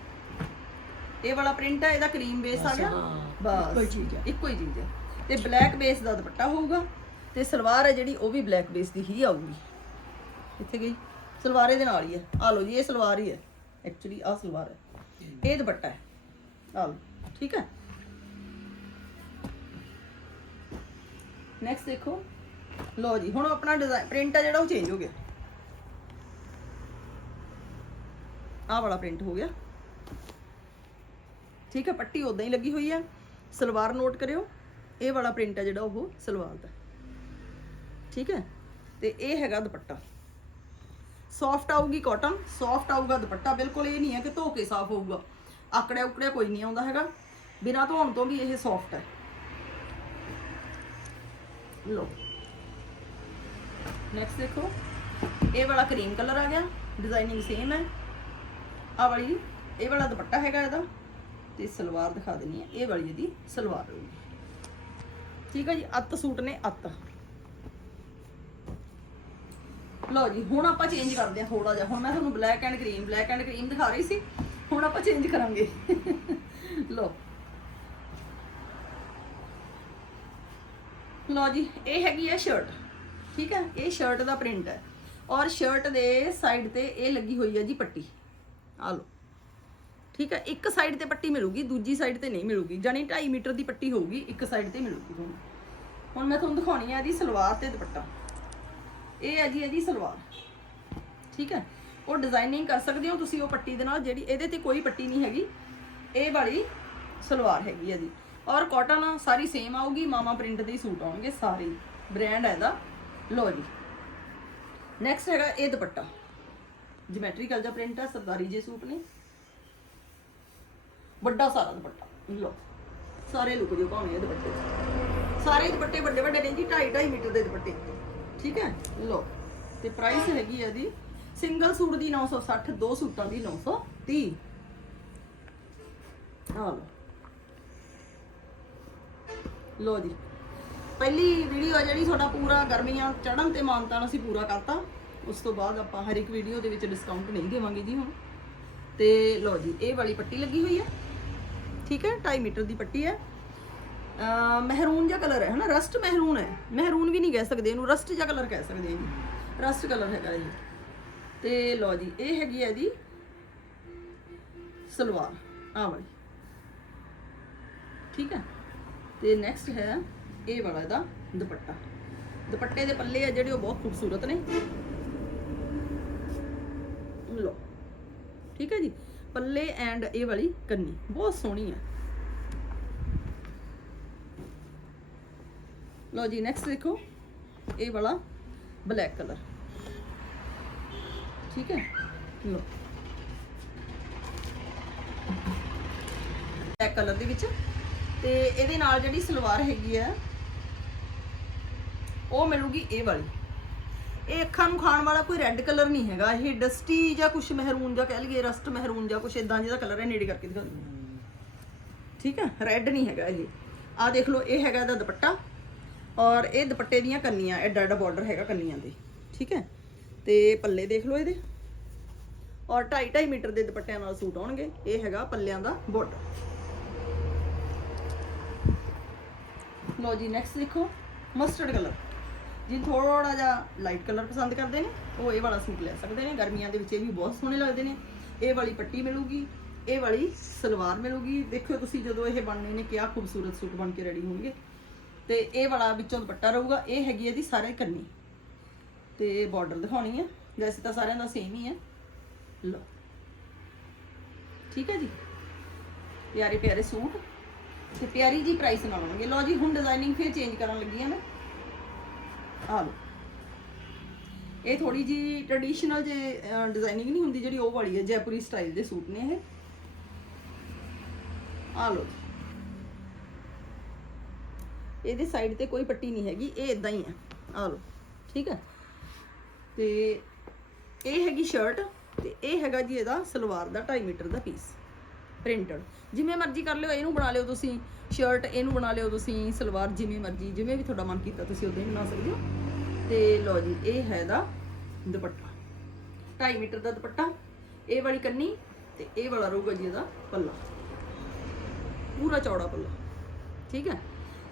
A: ਇਹ ਵਾਲਾ ਪ੍ਰਿੰਟ ਹੈ ਇਹਦਾ ਕਰੀਮ ਬੇਸ ਆ ਗਿਆ। ਬਸ
B: ਇੱਕੋ ਹੀ ਚੀਜ਼ ਹੈ।
A: ਇੱਕੋ ਹੀ ਚੀਜ਼ ਹੈ ਤੇ ਬਲੈਕ ਬੇਸ ਦਾ ਦੁਪੱਟਾ ਹੋਊਗਾ। ਤੇ ਸਲਵਾਰ ਹੈ ਜਿਹੜੀ ਉਹ ਵੀ ਬਲੈਕ ਬੇਸ ਦੀ ਹੀ ਆਊਗੀ। ਇੱਥੇ ਗਈ। ਸਲਵਾਰ ਇਹਦੇ ਨਾਲ ਹੀ ਹੈ। ਆ ਲਓ ਜੀ ਇਹ ਸਲਵਾਰ ਹੀ ਹੈ। ਐਕਚੁਅਲੀ ਆ ਸਲਵਾਰ ਹੈ। ਇਹ ਦੁਪੱਟਾ ਹੈ। ਆ ਲਓ, ਠੀਕ ਹੈ? ਨੈਕਸਟ ਦੇਖੋ। ਲਓ ਜੀ, ਹੁਣ ਆਪਣਾ ਡਿਜ਼ਾਈਨ ਪ੍ਰਿੰਟ ਆ ਜਿਹੜਾ ਉਹ ਚੇਂਜ ਹੋ ਗਿਆ। ਆਹ ਵਾਲਾ ਪ੍ਰਿੰਟ ਹੋ ਗਿਆ। ਠੀਕ ਹੈ, ਪੱਟੀ ਉਦਾਂ ਹੀ ਲੱਗੀ ਹੋਈ ਹੈ। ਸਲਵਾਰ ਨੋਟ ਕਰਿਓ। ਇਹ ਵਾਲਾ ਪ੍ਰਿੰਟ ਹੈ ਜਿਹੜਾ ਉਹ ਸਲਵਾਰ ਦਾ। ਠੀਕ ਹੈ? ਤੇ ਇਹ ਹੈਗਾ ਦੁਪੱਟਾ। ਸੌਫਟ ਆਊਗੀ ਕਾਟਨ ਸੌਫਟ ਆਊਗਾ ਦੁਪੱਟਾ, ਬਿਲਕੁਲ ਇਹ ਨਹੀਂ ਹੈ ਕਿ ਧੋ ਕੇ ਸਾਫ਼ ਹੋਊਗਾ। ਆਕੜਿਆ ਉਕੜਿਆ ਕੋਈ ਨਹੀਂ ਆਉਂਦਾ ਹੈਗਾ। ਬਿਨਾਂ ਧੋਣ ਤੋਂ ਵੀ ਇਹ ਸੌਫਟ ਹੈ। ਲੋ ਨੈਕਸਟ ਦੇਖੋ। ਇਹ ਵਾਲਾ ਕਰੀਮ ਕਲਰ ਆ ਗਿਆ। ਡਿਜ਼ਾਈਨਿੰਗ ਸੇਮ ਹੈ। ਆ ਵਾਲੀ, ਇਹ ਵਾਲਾ ਦੁਪੱਟਾ ਹੈਗਾ ਇਹਦਾ। ਤੇ ਸਲਵਾਰ ਦਿਖਾ ਦਿੰਨੀ ਹੈ ਇਹ ਵਾਲੀ ਇਹਦੀ ਸਲਵਾਰ ਰਹੂਗੀ ਠੀਕ ਹੈ ਜੀ? ਅੱਤ ਸੂਟ ਨੇ ਅੱਤ। ਲਓ ਜੀ, ਹੁਣ ਆਪਾਂ ਚੇਂਜ ਕਰਦੇ ਹਾਂ ਥੋੜਾ ਜਿਹਾ। ਹੁਣ ਮੈਂ ਤੁਹਾਨੂੰ black and cream black and cream ਦਿਖਾ ਰਹੀ ਸੀ। ਹੁਣ ਆਪਾਂ ਚੇਂਜ ਕਰਾਂਗੇ। ਲਓ। ਲਓ ਜੀ, ਇਹ ਹੈਗੀ ਹੈ ਸ਼ਰਟ ਠੀਕ ਹੈ? ਇਹ ਸ਼ਰਟ ਦਾ ਪ੍ਰਿੰਟ ਹੈ। ਔਰ ਸ਼ਰਟ ਦੇ ਸਾਈਡ ਤੇ ਇਹ ਲੱਗੀ ਹੋਈ ਹੈ ਜੀ ਪੱਟੀ। ਆ ਲਓ। ਠੀਕ ਹੈ? ਇੱਕ ਸਾਈਡ ਤੇ ਪੱਟੀ ਮਿਲੂਗੀ, ਦੂਜੀ ਸਾਈਡ ਤੇ ਨਹੀਂ ਮਿਲੂਗੀ। ਜਾਨੀ 2.5 ਮੀਟਰ ਦੀ ਪੱਟੀ ਹੋਊਗੀ, ਇੱਕ ਸਾਈਡ ਤੇ ਮਿਲੂਗੀ ਤੁਹਾਨੂੰ ਹੁਣ ਮੈਂ ਤੁਹਾਨੂੰ ਦਿਖਾਉਣੀ ਹੈ ਇਹਦੀ ਸਲਵਾਰ ਤੇ ਦੁਪੱਟਾ। ਇਹ ਹੈ ਜੀ ਇਹਦੀ ਸਲਵਾਰ। ਠੀਕ ਹੈ? ਉਹ ਡਿਜ਼ਾਈਨਿੰਗ ਕਰ ਸਕਦੇ ਹੋ ਤੁਸੀਂ ਉਹ ਪੱਟੀ ਦੇ ਨਾਲ, ਜਿਹੜੀ ਇਹਦੇ ਤੇ ਕੋਈ ਪੱਟੀ ਨਹੀਂ ਹੈਗੀ। ਇਹ ਵਾਲੀ ਸਲਵਾਰ ਹੈਗੀ ਇਹਦੀ। ਔਰ ਕਾਟਨ ਸਾਰੀ ਸੇਮ ਆਊਗੀ, ਮਾਮਾ ਪ੍ਰਿੰਟ ਦੇ ਸੂਟ ਆਉਣਗੇ, ਸਾਰੇ। ਬ੍ਰਾਂਡ ਹੈ ਇਹਦਾ। ਲੋ ਜੀ। ਨੈਕਸਟ ਹੈਗਾ ਇਹ ਦੁਪੱਟਾ। ਜਿਓਮੈਟ੍ਰੀਕਲ ਜਿਹਾ ਪ੍ਰਿੰਟ ਹੈ, ਸਰਦਾਰੀ ਜੇ ਸੂਟ ਨੇ। ਵੱਡਾ ਸਾਰਾ ਦੁਪੱਟਾ। ਲੋ ਸਾਰੇ ਲੁਕ ਜੋ ਭਾਵੇਂ ਇਹ ਦੁਪੱਟੇ ਸਾਰੇ ਦੁਪੱਟੇ ਵੱਡੇ ਵੱਡੇ ਨੇ ਜੀ 2.5 2.5 ਮੀਟਰ ਦੇ ਦੁਪੱਟੇ। ਠੀਕ ਹੈ? ਲੋ ਤੇ ਪ੍ਰਾਈਸ ਹੈਗੀ ਹੈ ਇਹਦੀ ਸਿੰਗਲ ਸੂਟ ਦੀ 960 ਦੋ ਸੂਟਾਂ ਦੀ 930 ਆ ਲੋ ਲੋ ਜੀ। ਪਹਿਲੀ ਵੀਡੀਓ ਆ ਜਿਹੜੀ ਤੁਹਾਡਾ ਪੂਰਾ ਗਰਮੀਆਂ ਚੜਨ ਤੇ ਮਾਨਤਾਨ ਅਸੀਂ ਪੂਰਾ ਕਰਤਾ। ਉਸ ਤੋਂ ਬਾਅਦ ਆਪਾਂ ਹਰ ਇੱਕ ਵੀਡੀਓ ਦੇ ਵਿੱਚ ਡਿਸਕਾਊਂਟ ਨਹੀਂ ਦੇਵਾਂਗੇ ਜੀ ਹੁਣ। ਤੇ ਲੋ ਜੀ, ਇਹ ਵਾਲੀ ਪੱਟੀ ਲੱਗੀ ਹੋਈ ਹੈ। ਠੀਕ ਹੈ? 2.5 ਮੀਟਰ ਦੀ ਪੱਟੀ ਹੈ। ਮਹਿਰੂਨ ਜਿਹਾ ਕਲਰ ਹੈ, ਹਨਾ? ਰਸਟ ਮਹਿਰੂਨ ਹੈ। ਮਹਿਰੂਨ ਵੀ ਨਹੀਂ ਕਹਿ ਸਕਦੇ ਇਹਨੂੰ, ਰਸਟ ਜਿਹਾ ਕਲਰ ਕਹਿ ਸਕਦੇ ਜੀ ਰਸਟ ਕਲਰ ਹੈਗਾ ਜੀ ਤੇ ਲਓ ਜੀ, ਇਹ ਹੈਗੀ ਹੈ ਜੀ ਸਲਵਾਰ। ਆ ਵਾਲੀ। ਠੀਕ ਹੈ? ਤੇ ਨੈਕਸਟ ਹੈ ਇਹ ਵਾਲਾ ਇਹਦਾ ਦੁਪੱਟਾ। ਦੁਪੱਟੇ ਦੇ ਪੱਲੇ ਆ ਜਿਹੜੇ ਉਹ ਬਹੁਤ ਖੂਬਸੂਰਤ ਨੇ। ਲਓ। ਠੀਕ ਹੈ ਜੀ? ਪੱਲੇ ਐਂਡ ਇਹ ਵਾਲੀ ਕੰਨੀ। ਬਹੁਤ ਸੋਹਣੀ ਹੈ। ਲਓ ਜੀ ਨੈਕਸਟ ਦੇਖੋ। ਇਹ ਵਾਲਾ ਬਲੈਕ ਕਲਰ ਠੀਕ ਹੈ? ਲਓ। ਬਲੈਕ ਕਲਰ ਦੇ ਵਿੱਚ। ਤੇ ਇਹਦੇ ਨਾਲ ਜਿਹੜੀ ਸਲਵਾਰ ਹੈਗੀ ਆ, ਉਹ ਮਿਲੂਗੀ ਇਹ ਵਾਲੀ। ਇਹ ਅੱਖਾਂ ਨੂੰ ਖਾਣ ਵਾਲਾ ਕੋਈ ਰੈੱਡ ਕਲਰ ਨਹੀਂ ਹੈਗਾ। ਇਹ ਡਸਟੀ ਜਾਂ ਕੁਛ ਮਹਿਰੂਨ ਜਾਂ ਕਹਿ ਲਈਏ ਰਸਟ ਮਹਿਰੂਨ ਜਾਂ ਕੁਛ ਇਦਾਂ ਜਿਹਦਾ ਕਲਰ ਹੈ, ਨੇੜੇ ਕਰਕੇ ਦਿਖਾ ਦਿੰਦੀ ਠੀਕ ਹੈ? ਰੈੱਡ ਨਹੀਂ ਹੈਗਾ ਇਹ। ਆ ਦੇਖ ਲਓ, ਇਹ ਹੈਗਾ ਇਹਦਾ ਦੁਪੱਟਾ। ਔਰ ਇਹ ਦੁਪੱਟੇ ਦੀਆਂ ਕੰਨੀਆਂ ਐਡਾ ਐਡਾ ਬਾਰਡਰ ਹੈਗਾ ਕੰਨੀਆਂ ਦੇ, ਠੀਕ ਹੈ? ਤੇ ਪੱਲੇ ਦੇਖ ਲਓ ਇਹਦੇ। ਔਰ 2.5 2.5 ਮੀਟਰ ਦੇ ਦੁਪੱਟਿਆਂ ਨਾਲ ਸੂਟ ਆਉਣਗੇ, ਇਹ ਹੈਗਾ ਪੱਲਿਆਂ ਦਾ ਬਾਰਡਰ ਲਓ ਜੀ ਨੈਕਸਟ ਦੇਖੋ ਮਸਟਰਡ ਕਲਰ ਜੀ ਥੋੜਾ ਜਿਹਾ ਲਾਈਟ ਕਲਰ ਪਸੰਦ ਕਰਦੇ ਨੇ, ਉਹ ਇਹ ਵਾਲਾ ਸੂਟ ਲੈ ਸਕਦੇ ਨੇ। ਗਰਮੀਆਂ ਦੇ ਵਿੱਚ ਇਹ ਵੀ ਬਹੁਤ ਸੋਹਣੇ ਲੱਗਦੇ ਨੇ। ਇਹ ਵਾਲੀ ਪੱਟੀ ਮਿਲੂਗੀ, ਇਹ ਵਾਲੀ ਸਲਵਾਰ ਮਿਲੂਗੀ। ਦੇਖਿਓ ਤੁਸੀਂ ਜਦੋਂ ਇਹ ਬਣਨੇ ਨੇ, ਕਿਆ ਖੂਬਸੂਰਤ ਸੂਟ ਬਣ ਕੇ ਰੈਡੀ ਹੋਣਗੇ। ਤੇ ਇਹ ਵਾਲਾ ਵਿੱਚੋਂ ਦੁਪੱਟਾ ਰਹੂਗਾ, ਇਹ ਹੈਗੀ ਇਹਦੀ ਸਾਰੇ ਕੰਨੀ। ਤੇ ਬਾਰਡਰ ਦਿਖਾਉਣੀ ਹੈ ਵੈਸੇ ਤਾਂ ਸਾਰਿਆਂ ਦਾ ਸੇਮ ਹੀ ਹੈ ਲਓ। ਠੀਕ ਹੈ ਜੀ? ਪਿਆਰੇ ਪਿਆਰੇ ਸੂਟ। ਤੇ ਪਿਆਰੀ ਜੀ ਪ੍ਰਾਈਸ ਨਾਲ ਆਉਣਗੇ। ਲਓ ਜੀ, ਹੁਣ ਡਿਜ਼ਾਈਨਿੰਗ ਫਿਰ ਚੇਂਜ ਕਰਨ ਲੱਗੀ ਆ ਮੈਂ। ਆ ਲਓ। ਇਹ ਥੋੜੀ ਜੀ ਟ੍ਰੈਡੀਸ਼ਨਲ ਜੇ ਡਿਜ਼ਾਈਨਿੰਗ ਨਹੀਂ ਹੁੰਦੀ ਜਿਹੜੀ ਉਹ ਵਾਲੀ ਹੈ ਜੈਪੁਰੀ ਸਟਾਈਲ ਦੇ ਸੂਟ ਨੇ ਇਹ। ਆ ਲਓ ਜੀ। ਇਹਦੇ ਸਾਈਡ ਤੇ ਕੋਈ ਪੱਟੀ ਨਹੀਂ ਹੈਗੀ, ਇਹ ਇਦਾਂ ਹੀ ਹੈ ਆ ਲਓ, ਠੀਕ ਹੈ ਤੇ ਇਹ ਹੈਗੀ ਸ਼ਰਟ ਤੇ ਇਹ ਹੈਗਾ ਜੀ ਇਹਦਾ ਸਲਵਾਰ ਦਾ 2.5 ਮੀਟਰ ਦਾ ਪੀਸ ਪ੍ਰਿੰਟਡ ਜਿਵੇਂ ਮਰਜ਼ੀ ਕਰ ਲਿਓ, ਇਹਨੂੰ ਬਣਾ ਲਿਓ ਤੁਸੀਂ ਸ਼ਰਟ ਇਹਨੂੰ ਬਣਾ ਲਿਓ ਤੁਸੀਂ, ਸਲਵਾਰ ਜਿਵੇਂ ਮਰਜ਼ੀ, ਜਿਵੇਂ ਵੀ ਤੁਹਾਡਾ ਮਨ ਕੀਤਾ ਤੁਸੀਂ ਉਦਾਂ ਹੀ ਬਣਾ ਸਕਦੇ ਹੋ। ਤੇ ਲਓ ਜੀ, ਇਹ ਹੈ ਇਹਦਾ ਦੁਪੱਟਾ। 2.5 ਮੀਟਰ ਦਾ ਦੁਪੱਟਾ, ਇਹ ਵਾਲੀ ਕੰਨੀ ਤੇ ਇਹ ਵਾਲਾ ਰਹੂਗਾ ਜੀ ਇਹਦਾ ਪੱਲਾ। ਪੂਰਾ ਚੌੜਾ ਪੱਲਾ, ਠੀਕ ਹੈ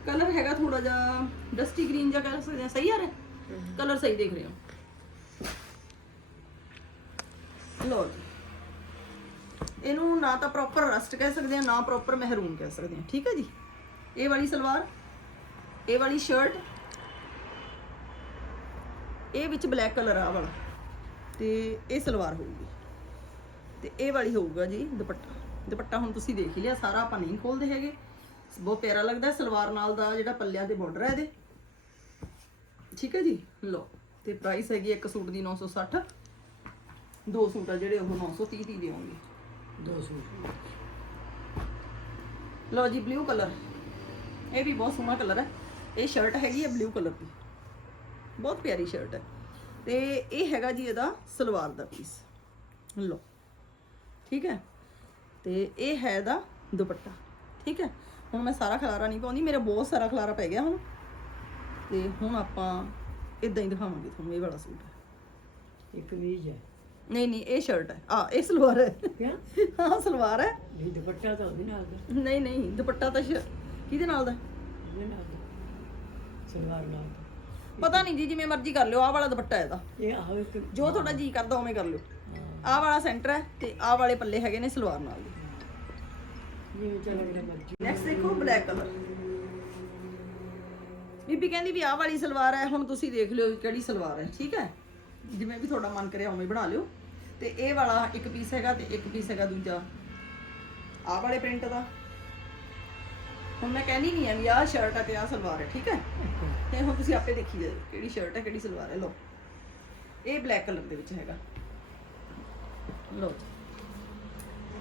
A: ਕਲਰ ਹੈਗਾ ਥੋੜਾ ਜਿਹਾ ਡਸਟੀ ਗ੍ਰੀਨ ਜਿਹਾ ਕਹਿ ਸਕਦੇ ਆ ਸਹੀ ਆ ਰਿਹਾ ਕਲਰ ਸਹੀ ਦੇਖ ਰਹੇ ਹੋ। ਲਓ ਜੀ। ਇਹਨੂੰ ਨਾ ਤਾਂ ਪ੍ਰੋਪਰ ਰਸਟ ਕਹਿ ਸਕਦੇ ਆ ਨਾ ਪ੍ਰੋਪਰ ਮਹਿਰੂਨ ਕਹਿ ਸਕਦੇ ਆ ਠੀਕ ਹੈ ਜੀ? ਇਹ ਵਾਲੀ ਸਲਵਾਰ, ਇਹ ਵਾਲੀ ਸ਼ਰਟ ਇਹ ਵਿੱਚ ਬਲੈਕ ਕਲਰ ਆ ਵਾਲਾ। ਤੇ ਇਹ ਸਲਵਾਰ ਹੋਊਗੀ। ਤੇ ਇਹ ਵਾਲੀ ਹੋਊਗਾ ਜੀ ਦੁਪੱਟਾ। ਦੁਪੱਟਾ ਹੁਣ ਤੁਸੀਂ ਦੇਖ ਹੀ ਲਿਆ, ਸਾਰਾ ਆਪਾਂ ਨਹੀਂ ਖੋਲਦੇ ਹੈਗੇ। ਬਹੁਤ ਪਿਆਰਾ ਲੱਗਦਾ ਸਲਵਾਰ ਨਾਲ ਦਾ ਜਿਹੜਾ ਪੱਲਿਆਂ ਤੇ ਬਾਰਡਰ ਹੈ ਇਹਦੇ। ਠੀਕ ਹੈ ਜੀ? ਲਓ ਤੇ ਪ੍ਰਾਈਸ ਹੈਗੀ ਇੱਕ ਸੂਟ ਦੀ 960 ਦੋ ਸੂਟ ਆ ਜਿਹੜੇ ਉਹ 930 ਦੀ ਦੇਵਾਂਗੇ।
B: ਦੋ ਸੂਟ।
A: ਲਓ ਜੀ ਬਲੂ ਕਲਰ ਇਹ ਵੀ ਬਹੁਤ ਸੋਹਣਾ ਕਲਰ ਹੈ। ਇਹ ਸ਼ਰਟ ਹੈਗੀ ਹੈ ਬਲੂ ਕਲਰ ਦੀ। ਬਹੁਤ ਪਿਆਰੀ ਸ਼ਰਟ ਹੈ। ਤੇ ਇਹ ਹੈਗਾ ਜੀ ਇਹਦਾ ਸਲਵਾਰ ਦਾ ਪੀਸ ਲਓ। ਠੀਕ ਹੈ? ਤੇ ਇਹ ਹੈ ਇਹਦਾ ਦੁਪੱਟਾ। ਠੀਕ ਹੈ? ਹੁਣ ਮੈਂ ਸਾਰਾ ਖਲਾਰਾ ਨਹੀਂ ਪਾਉਂਦੀ ਮੇਰਾ ਬਹੁਤ ਸਾਰਾ ਖਲਾਰਾ ਪੈ ਗਿਆ ਹੁਣ। ਤੇ ਹੁਣ ਆਪਾਂ ਇਦਾਂ ਹੀ ਦਿਖਾਵਾਂਗੇ ਤੁਹਾਨੂੰ ਇਹ ਵਾਲਾ ਸੂਟ।
B: ਇੱਕ ਕਮੀਜ਼ ਹੈ।
A: ਨਹੀਂ ਨਹੀਂ ਇਹ ਸ਼ਰਟ ਹੈ। ਆ ਇਹ ਸਲਵਾਰ ਹੈ।
B: ਕਿਆ?
A: ਹਾਂ ਸਲਵਾਰ ਹੈ।
B: ਨਹੀਂ ਦੁਪੱਟਾ ਤਾਂ ਉਹਦੇ ਨਾਲ ਦਾ।
A: ਨਹੀਂ ਨਹੀਂ ਦੁਪੱਟਾ ਤਾਂ ਕਿਹਦੇ ਨਾਲ ਦਾ?
B: ਉਹਦੇ ਨਾਲ ਦਾ। ਸਲਵਾਰ ਨਾਲ ਦਾ।
A: ਪਤਾ ਨਹੀਂ ਜੀ ਜਿਵੇਂ ਮਰਜ਼ੀ ਕਰ ਲਿਓ ਆਹ ਵਾਲਾ ਦੁਪੱਟਾ ਹੈ ਇਹਦਾ।
B: ਇਹ ਆਹ
A: ਜੋ ਤੁਹਾਡਾ ਜੀ ਕਰਦਾ ਉਵੇਂ ਕਰ ਲਿਓ। ਆਹ ਵਾਲਾ ਸੈਂਟਰ ਹੈ ਤੇ ਆਹ ਵਾਲੇ ਪੱਲੇ ਹੈਗੇ ਨੇ ਸਲਵਾਰ ਨਾਲ ਦੇ।
B: ਜਿਵੇਂ ਚੱਲ ਜਿਹੜਾ ਮਰਜ਼ੀ।
A: ਨੈਕਸਟ ਦੇਖੋ ਬਲੈਕ ਕਲਰ ਬੀਬੀ ਕਹਿੰਦੀ ਵੀ ਆਹ ਵਾਲੀ ਸਲਵਾਰ ਹੈ ਹੁਣ ਤੁਸੀਂ ਦੇਖ ਲਿਓ ਕਿਹੜੀ ਸਲਵਾਰ ਹੈ ਠੀਕ ਹੈ? ਜਿਵੇਂ ਵੀ ਤੁਹਾਡਾ ਮਨ ਕਰੇ ਉਵੇਂ ਬਣਾ ਲਿਓ। ਤੇ ਇਹ ਵਾਲਾ ਇੱਕ ਪੀਸ ਹੈਗਾ ਤੇ ਇੱਕ ਪੀਸ ਹੈਗਾ ਦੂਜਾ। ਆਹ ਵਾਲੇ ਪ੍ਰਿੰਟ ਦਾ। ਹੁਣ ਮੈਂ ਕਹਿੰਦੀ ਨਹੀਂ ਆ ਵੀ ਆਹ ਸ਼ਰਟ ਹੈ ਤੇ ਆਹ ਸਲਵਾਰ ਹੈ ਠੀਕ ਹੈ? ਤੇ ਹੁਣ ਤੁਸੀਂ ਆਪੇ ਦੇਖੀ ਜਾਓ ਕਿਹੜੀ ਸ਼ਰਟ ਹੈ ਕਿਹੜੀ ਸਲਵਾਰ ਹੈ ਲਓ। ਇਹ ਬਲੈਕ ਕਲਰ ਦੇ ਵਿੱਚ ਹੈਗਾ। ਲਓ।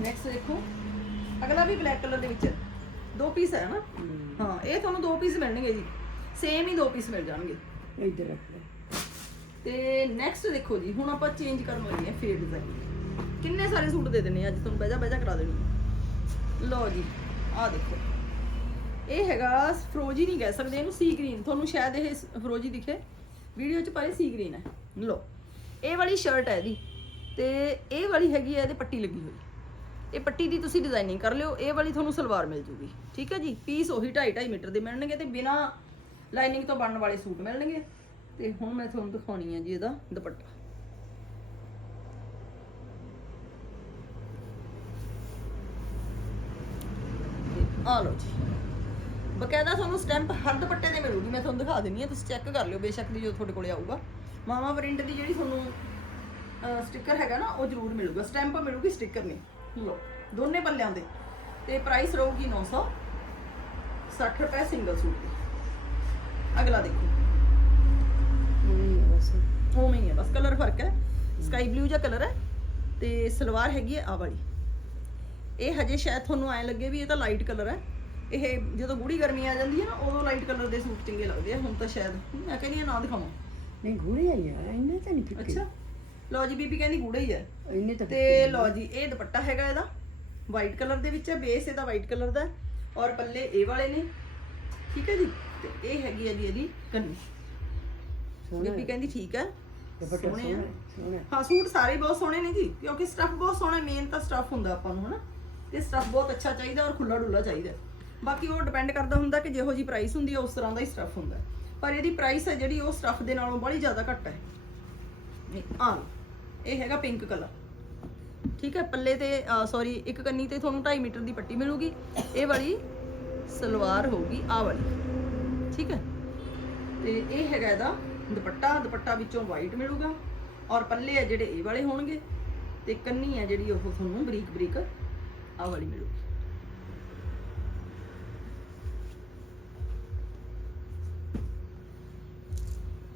A: ਨੈਕਸਟ ਦੇਖੋ। ਅਗਲਾ ਵੀ ਬਲੈਕ ਕਲਰ ਦੇ ਵਿੱਚ ਹੈ। ਦੋ ਪੀਸ ਹੈ ਨਾ? ਹਾਂ। ਇਹ ਤੁਹਾਨੂੰ ਦੋ ਪੀਸ ਮਿਲਣਗੇ ਜੀ। ਸੇਮ ਹੀ ਦੋ ਪੀਸ ਮਿਲ ਜਾਣਗੇ।
B: ਇੱਧਰ ਰੱਖ ਲੈ।
A: ਤੇ ਨੈਕਸਟ ਦੇਖੋ ਜੀ ਹੁਣ ਆਪਾਂ ਚੇਂਜ ਕਰਨ ਲੱਗੇ ਆ ਫੇਰ ਡਿਜ਼ਾਈਨ ਕਿੰਨੇ ਸਾਰੇ ਸੂਟ ਦੇ ਦਿੰਨੇ ਆ? ਅੱਜ ਤੁਹਾਨੂੰ ਬਹਿਜਾ ਬਹਿਜਾ ਕਰਾ ਦੇਣੀ ਲਓ ਜੀ ਆਹ ਦੇਖੋ। ਇਹ ਹੈਗਾ ਫਰੋਜੀ ਨਹੀਂ ਕਹਿ ਸਕਦੇ ਇਹਨੂੰ ਸੀ ਗ੍ਰੀਨ ਤੁਹਾਨੂੰ ਸ਼ਾਇਦ ਇਹ ਫਰੋਜੀ ਦਿਖੇ। ਵੀਡੀਓ 'ਚ ਇਹ ਸੀ ਗ੍ਰੀਨ ਹੈ। ਲਓ ਇਹ ਵਾਲੀ ਸ਼ਰਟ ਹੈ ਇਹਦੀ ਤੇ ਇਹ ਵਾਲੀ ਹੈਗੀ ਹੈ ਇਹਦੇ ਪੱਟੀ ਲੱਗੀ ਹੋਈ। ਇਹ ਪੱਟੀ ਦੀ ਤੁਸੀਂ ਡਿਜ਼ਾਈਨਿੰਗ ਕਰ ਲਿਓ, ਇਹ ਵਾਲੀ ਤੁਹਾਨੂੰ ਸਲਵਾਰ ਮਿਲ ਜੂਗੀ। ਠੀਕ ਹੈ ਜੀ? ਪੀਸ ਉਹੀ 2.5 2.5 ਮੀਟਰ ਦੇ ਮਿਲਣਗੇ ਤੇ ਬਿਨਾ ਲਾਈਨਿੰਗ ਤੋਂ ਬਣਨ ਵਾਲੇ ਸੂਟ ਮਿਲਣਗੇ। ਤੇ ਹੁਣ ਮੈਂ ਤੁਹਾਨੂੰ ਦਿਖਾਉਣੀ ਆ ਜੀ ਇਹਦਾ ਦੁਪੱਟਾ। ਆ ਲਓ ਜੀ। ਬਕਾਇਦਾ ਤੁਹਾਨੂੰ ਸਟੈਂਪ ਹਰ ਦੁਪੱਟੇ ਤੇ ਮਿਲੂਗੀ, ਮੈਂ ਤੁਹਾਨੂੰ ਦਿਖਾ ਦਿੰਨੀ ਆ, ਤੁਸੀਂ ਚੈੱਕ ਕਰ ਲਿਓ, ਬੇਸ਼ੱਕ ਦੀ ਜੋ ਤੁਹਾਡੇ ਕੋਲੇ ਆਊਗਾ। ਮਾਮਾ ਪ੍ਰਿੰਟ ਦੀ ਜਿਹੜੀ ਤੁਹਾਨੂੰ ਸਟicker ਹੈਗਾ ਨਾ, ਉਹ ਜ਼ਰੂਰ ਮਿਲੂਗਾ। ਸਟੈਂਪ ਮਿਲੂਗੀ ਸਟicker ਨਹੀਂ। ਲਓ ਦੋਨੇ ਪੱਲਿਆਂ ਦੇ। ਤੇ ਪ੍ਰਾਈਸ ਰਹੂਗੀ 960 ਰੁਪਏ ਸਿੰਗਲ ਸੂਟ ਦੀ। ਅਗਲਾ ਦੇਖੋ। ਉਵੇਂ ਹੀ ਹੈ ਬਸ ਕਲਰ ਫ਼ਰਕ ਹੈ। ਸਕਾਈ ਬਲੂ ਜਿਹਾ ਕਲਰ ਹੈ ਤੇ ਸਲਵਾਰ ਹੈਗੀ ਹੈ ਆ ਵਾਲੀ। ਇਹ ਹਜੇ ਸ਼ਾਇਦ ਤੁਹਾਨੂੰ ਐ ਲੱਗੇ ਵੀ ਇਹ ਤਾਂ ਲਾਈਟ ਕਲਰ ਹੈ। ਇਹ ਜਦੋਂ ਗੂੜੀ ਗਰਮੀ ਆ ਜਾਂਦੀ ਹੈ ਨਾ ਉਦੋਂ ਲਾਈਟ ਕਲਰ ਦੇ ਸੂਟ ਚੰਗੇ ਲੱਗਦੇ ਆ। ਹੁਣ ਤਾਂ ਸ਼ਾਇਦ ਮੈਂ ਕਹਿੰਦੀ ਆ ਨਾ ਦਿਖਾਵਾਂ।
B: ਨਹੀਂ ਘੂੜੇ ਆਈ ਆ ਇੰਨੇ ਤਾਂ ਨਹੀਂ ਫਿੱਕੇ।
A: ਅੱਛਾ। ਲਓ ਜੀ ਬੀਬੀ ਕਹਿੰਦੀ ਗੂੜਾ ਹੀ ਹੈ।
B: ਇੰਨੇ ਤਾਂ
A: ਤੇ ਲਓ ਜੀ ਇਹ ਦੁਪੱਟਾ ਹੈਗਾ ਇਹਦਾ। ਵਾਈਟ ਕਲਰ ਦੇ ਵਿੱਚ ਹੈ ਬੇਸ ਇਹਦਾ ਵਾਈਟ ਕਲਰ ਦਾ ਔਰ ਪੱਲੇ ਇਹ ਵਾਲੇ ਨੇ। ਠੀਕ ਹੈ ਜੀ? ਤੇ ਇਹ ਹੈਗੀ ਹੈ ਜੀ ਇਹਦੀ ਕੰਨੀ। ਬੀਬੀ ਕਹਿੰਦੀ ਠੀਕ ਹੈ।
B: ਦੁਪੱਟਾ
A: ਸੋਹਣੇ ਆ। ਹਾਂ। ਸੂਟ ਸਾਰੇ ਹੀ ਬਹੁਤ ਸੋਹਣੇ ਨੇ ਜੀ ਕਿਉਂਕਿ ਸਟਫ ਬਹੁਤ ਸੋਹਣਾ ਮੇਨ ਤਾਂ ਸਟਫ ਹੁੰਦਾ ਆਪਾਂ ਨੂੰ ਹਨਾ? ਤੇ ਸਟਫ ਬਹੁਤ ਅੱਛਾ ਚਾਹੀਦਾ ਔਰ ਖੁੱਲਾ ਡੁੱਲਾ ਚਾਹੀਦਾ ਬਾਕੀ ਉਹ ਡਿਪੈਂਡ ਕਰਦਾ ਹੁੰਦਾ ਕਿ ਜਿਹੋ ਜੀ ਪ੍ਰਾਈਸ ਹੁੰਦੀ ਹੈ ਉਸ ਤਰ੍ਹਾਂ ਦਾ ਹੀ ਸਟਫ ਹੁੰਦਾ। ਪਰ ਇਹਦੀ ਪ੍ਰਾਈਸ ਹੈ ਜਿਹੜੀ ਉਹ ਸਟਫ ਦੇ ਨਾਲੋਂ ਬੜੀ ਜ਼ਿਆਦਾ ਘੱਟ ਹੈ। ਆ ਲਓ। ਇਹ ਹੈਗਾ ਪਿੰਕ ਕਲਰ ਠੀਕ ਹੈ, ਪੱਲੇ ਤੇ ਸੌਰੀ ਇੱਕ ਕੰਨੀ ਤੇ ਤੁਹਾਨੂੰ 2.5 ਮੀਟਰ ਦੀ ਪੱਟੀ ਮਿਲੂਗੀ। ਇਹ ਵਾਲੀ ਸਲਵਾਰ ਹੋਊਗੀ ਆ ਵਾਲੀ। ਠੀਕ ਹੈ। ਤੇ ਇਹ ਹੈਗਾ ਇਹਦਾ ਦੁਪੱਟਾ ਦੁਪੱਟਾ ਵਿੱਚੋਂ ਵਾਈਟ ਮਿਲੂਗਾ। ਔਰ ਪੱਲੇ ਆ ਜਿਹੜੇ ਇਹ ਵਾਲੇ ਹੋਣਗੇ, ਤੇ ਕੰਨੀ ਆ ਜਿਹੜੀ ਉਹ ਤੁਹਾਨੂੰ ਬਰੀਕ ਬਰੀਕ ਆ ਵਾਲੀ ਮਿਲੂਗੀ।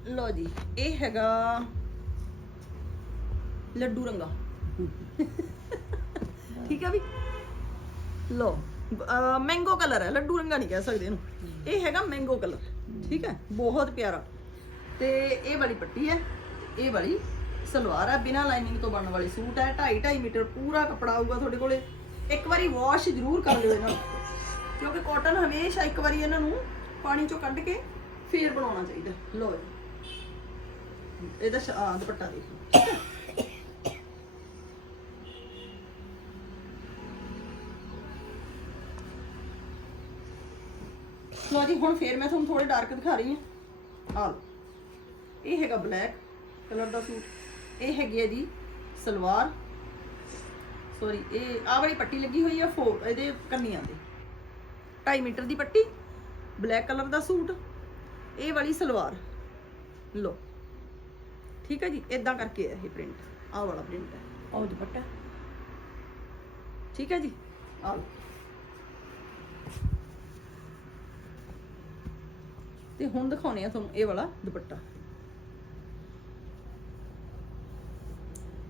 A: ਲੋ ਜੀ, ਇਹ ਹੈਗਾ ਲੱਡੂ ਰੰਗਾ। ਠੀਕ ਹੈ ਵੀ? ਲੋ ਮੈਂਗੋ ਕਲਰ ਹੈ, ਲੱਡੂ ਰੰਗਾ ਨਹੀਂ ਕਹਿ ਸਕਦੇ ਇਹਨੂੰ। ਇਹ ਹੈਗਾ ਮੈਂਗੋ ਕਲਰ ਠੀਕ ਹੈ? ਬਹੁਤ ਪਿਆਰਾ। ਤੇ ਇਹ ਵਾਲੀ ਪੱਟੀ ਹੈ, ਇਹ ਵਾਲੀ ਸਲਵਾਰ ਹੈ, ਬਿਨਾ ਲਾਈਨਿੰਗ ਤੋਂ ਬਣਨ ਵਾਲੀ ਸੂਟ ਹੈ 2.5 2.5 ਮੀਟਰ ਪੂਰਾ ਕੱਪੜਾ ਆਊਗਾ ਤੁਹਾਡੇ ਕੋਲੇ। ਇੱਕ ਵਾਰੀ ਵਾਸ਼ ਜ਼ਰੂਰ ਕਰ ਲਿਓ ਇਹਨਾਂ ਨੂੰ, ਕਿਉਂਕਿ ਕਾਟਨ ਹਮੇਸ਼ਾ ਇੱਕ ਵਾਰੀ ਇਹਨਾਂ ਨੂੰ ਪਾਣੀ ਚੋਂ ਕੱਢ ਕੇ ਫੇਰ ਬਣਾਉਣਾ ਚਾਹੀਦਾ। ਲੋ ਜੀ। ਇਹਦਾ ਸ਼- ਦੁਪੱਟਾ ਦੇਖੋ ਲੋ ਜੀ ਹੁਣ ਫੇਰ ਮੈਂ ਤੁਹਾਨੂੰ ਥੋੜੇ ਡਾਰਕ ਦਿਖਾ ਰਹੀ ਹਾਂ। ਆ ਲਓ। ਇਹ ਹੈਗਾ ਬਲੈਕ ਕਲਰ ਦਾ ਸੂਟ। ਇਹ ਹੈਗੀ ਹੈ ਜੀ ਸਲਵਾਰ। ਸੌਰੀ ਇਹ ਆਹ ਵਾਲੀ ਪੱਟੀ ਲੱਗੀ ਹੋਈ ਹੈ ਫੋਰ ਇਹਦੇ ਕੰਨੀਆਂ ਦੇ। 2.5 ਮੀਟਰ ਦੀ ਪੱਟੀ ਬਲੈਕ ਕਲਰ ਦਾ ਸੂਟ ਇਹ ਵਾਲੀ ਸਲਵਾਰ। ਲੋ ਠੀਕ ਹੈ ਜੀ ਇਦਾਂ ਕਰਕੇ ਹੈ ਇਹ ਪ੍ਰਿੰਟ ਆਹ ਵਾਲਾ ਪ੍ਰਿੰਟ ਹੈ
B: ਉਹ ਦੁਪੱਟਾ।
A: ਠੀਕ ਹੈ ਜੀ। ਆਹ ਤੇ ਹੁਣ ਦਿਖਾਉਣੇ ਆ ਤੁਹਾਨੂੰ ਇਹ ਵਾਲਾ ਦੁਪੱਟਾ।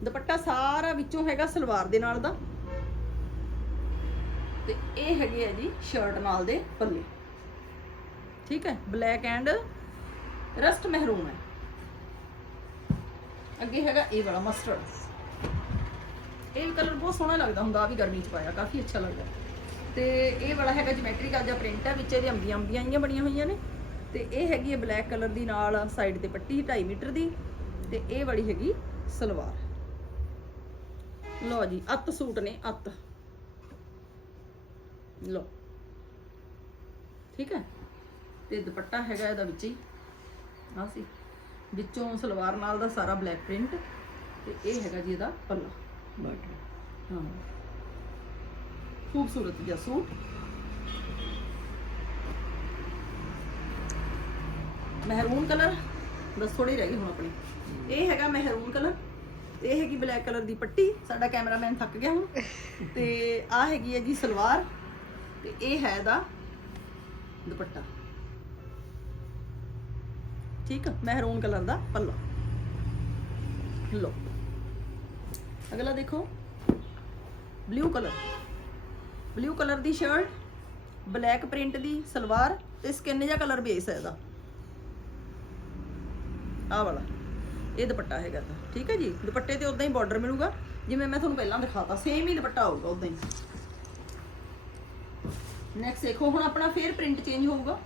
A: ਦੁਪੱਟਾ ਸਾਰਾ ਵਿੱਚੋਂ ਹੈਗਾ ਸਲਵਾਰ ਦੇ ਨਾਲ ਦਾ। ਤੇ ਇਹ ਹੈਗੇ ਆ ਜੀ ਸ਼ਰਟ ਨਾਲ ਦੇ ਪੱਲੇ। ਠੀਕ ਹੈ ਬਲੈਕ ਐਂਡ ਰਸਟ ਮਹਿਰੂਨ ਹੈ। ਅੱਗੇ ਹੈਗਾ ਇਹ ਵਾਲਾ ਮਸਟਰਡ ਇਹ ਕਲਰ ਬਹੁਤ ਸੋਹਣਾ ਲੱਗਦਾ ਹੁੰਦਾ ਆ ਵੀ ਗਰਮੀ ਚ ਪਾਇਆ, ਕਾਫੀ ਅੱਛਾ ਲੱਗਦਾ। ਤੇ ਇਹ ਵਾਲਾ ਹੈਗਾ ਜਿਓਮੈਟ੍ਰਿਕਲ ਜਿਹਾ ਪ੍ਰਿੰਟ ਹੈ, ਵਿੱਚ ਇਹਦੇ ਅੰਬੀਆਂ ਅੰਬੀਆਂ ਆਈਆਂ ਬਣੀਆਂ ਹੋਈਆਂ ਨੇ। ਤੇ ਇਹ ਹੈਗੀ ਹੈ ਬਲੈਕ ਕਲਰ ਦੀ ਨਾਲ ਸਾਈਡ ਤੇ ਪੱਟੀ 2.5 ਮੀਟਰ ਦੀ ਤੇ ਇਹ ਵਾਲੀ ਹੈਗੀ ਸਲਵਾਰ। ਲਓ ਜੀ ਅੱਤ ਸੂਟ ਨੇ ਅੱਤ। ਲਓ। ਠੀਕ ਹੈ? ਤੇ ਦੁਪੱਟਾ ਹੈਗਾ ਇਹਦਾ ਵਿੱਚ ਹੀ। ਆ ਸੀ। ਵਿੱਚੋਂ ਸਲਵਾਰ ਨਾਲ ਦਾ ਸਾਰਾ ਬਲੈਕ ਪ੍ਰਿੰਟ ਤੇ ਇਹ ਹੈਗਾ ਜੀ ਇਹਦਾ ਪੱਲਾ।
B: ਬਟ
A: ਹਾਂ। ਖੂਬਸੂਰਤ ਜਿਹਾ ਸੂਟ। ਮਹਿਰੂਨ ਕਲਰ ਬਸ ਥੋੜੀ ਰਹਿ ਗਈ ਹੁਣ ਆਪਣੀ। ਇਹ ਹੈਗਾ ਮਹਿਰੂਨ ਕਲਰ ਇਹ ਹੈਗੀ ਬਲੈਕ ਕਲਰ ਦੀ ਪੱਟੀ। ਸਾਡਾ ਕੈਮਰਾਮੈਨ ਥੱਕ ਗਿਆ ਹੁਣ। ਤੇ ਆ ਹੈਗੀ ਹੈ ਜੀ ਸਲਵਾਰ। ਤੇ ਇਹ ਹੈ ਇਹਦਾ ਦੁਪੱਟਾ। ਠੀਕ ਮਹਿਰੂਨ ਕਲਰ ਦਾ ਪੱਲਾ। ਲੋ ਅਗਲਾ ਦੇਖੋ। ਬਲੂ ਕਲਰ ਬਲੂ ਕਲਰ ਦੀ ਸ਼ਰਟ ਬਲੈਕ ਪ੍ਰਿੰਟ ਦੀ ਸਲਵਾਰ ਤੇ ਸਕਿਨ ਜਿਹਾ ਕਲਰ ਬੇਸ ਹੈ ਇਹਦਾ। ਆਹ ਵਾਲਾ। ਇਹ ਦੁਪੱਟਾ ਹੈਗਾ ਤਾਂ। ਠੀਕ ਹੈ ਜੀ? ਦੁਪੱਟੇ ਤੇ ਉਦਾਂ ਹੀ ਬਾਰਡਰ ਮਿਲੂਗਾ। ਜਿਵੇਂ ਮੈਂ ਤੁਹਾਨੂੰ ਪਹਿਲਾਂ ਦਿਖਾਤਾ ਸੇਮ ਹੀ ਦੁਪੱਟਾ ਹੋਊਗਾ ਉਦਾਂ ਹੀ। ਨੈਕਸਟ ਦੇਖੋ, ਹੁਣ ਆਪਣਾ ਫੇਰ ਪ੍ਰਿੰਟ ਚੇਂਜ ਹੋਊਗਾ।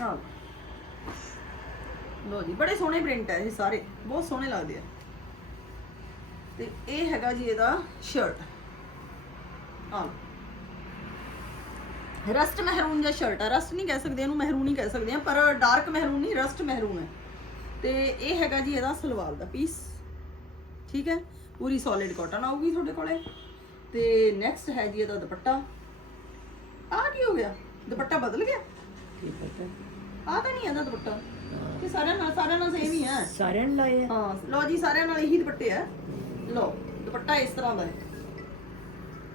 A: ਹਾਂ। ਲੋ ਜੀ, ਬੜੇ ਸੋਹਣੇ ਪ੍ਰਿੰਟ ਹੈ ਇਹ ਸਾਰੇ। ਬਹੁਤ ਸੋਹਣੇ ਲੱਗਦੇ ਆ। ਤੇ ਇਹ ਹੈਗਾ ਜੀ ਇਹਦਾ ਸ਼ਰਟ ਆ ਰਸਟ ਮਹਿਰੂਨ ਜਾਂ ਸ਼ਰਟ ਆ ਰਸਟ ਨਹੀਂ ਕਹਿ ਸਕਦੇ ਇਹਨੂੰ ਮਹਿਰੂਨ ਹੀ ਕਹਿ ਸਕਦੇ ਆ ਪਰ ਡਾਰਕ ਮਹਿਰੂਨ ਨਹੀਂ ਰਸਟ ਮਹਿਰੂਨ ਹੈ। ਤੇ ਇਹ ਹੈਗਾ ਜੀ ਇਹਦਾ ਸਲਵਾਰ ਦਾ ਪੀਸ ਠੀਕ ਹੈ? ਪੂਰੀ ਸੋਲਿਡ ਕਾਟਨ ਆਊਗੀ ਤੁਹਾਡੇ ਕੋਲੇ। ਤੇ ਨੈਕਸਟ ਹੈ ਜੀ ਇਹਦਾ ਦੁਪੱਟਾ। ਆ ਕੀ ਹੋ ਗਿਆ? ਦੁਪੱਟਾ ਬਦਲ ਗਿਆ?
B: ਕੀ ਪਤਾ?
A: ਆ ਤਾਂ ਨਹੀਂ ਇਹਦਾ ਦੁਪੱਟਾ। ਕਿ ਸਾਰਿਆਂ ਨਾਲ ਸਾਰਿਆਂ ਨਾਲ ਸੇਮ ਹੀ ਹੈ
B: ਸਾਰਿਆਂ ਨੇ ਲਾਏ ਆ
A: ਹਾਂ ਲਓ ਜੀ ਸਾਰਿਆਂ ਨਾਲ ਇਹੀ ਦੁਪੱਟੇ ਆ। ਲਓ ਦੁਪੱਟਾ ਇਸ ਤਰ੍ਹਾਂ ਦਾ ਹੈ।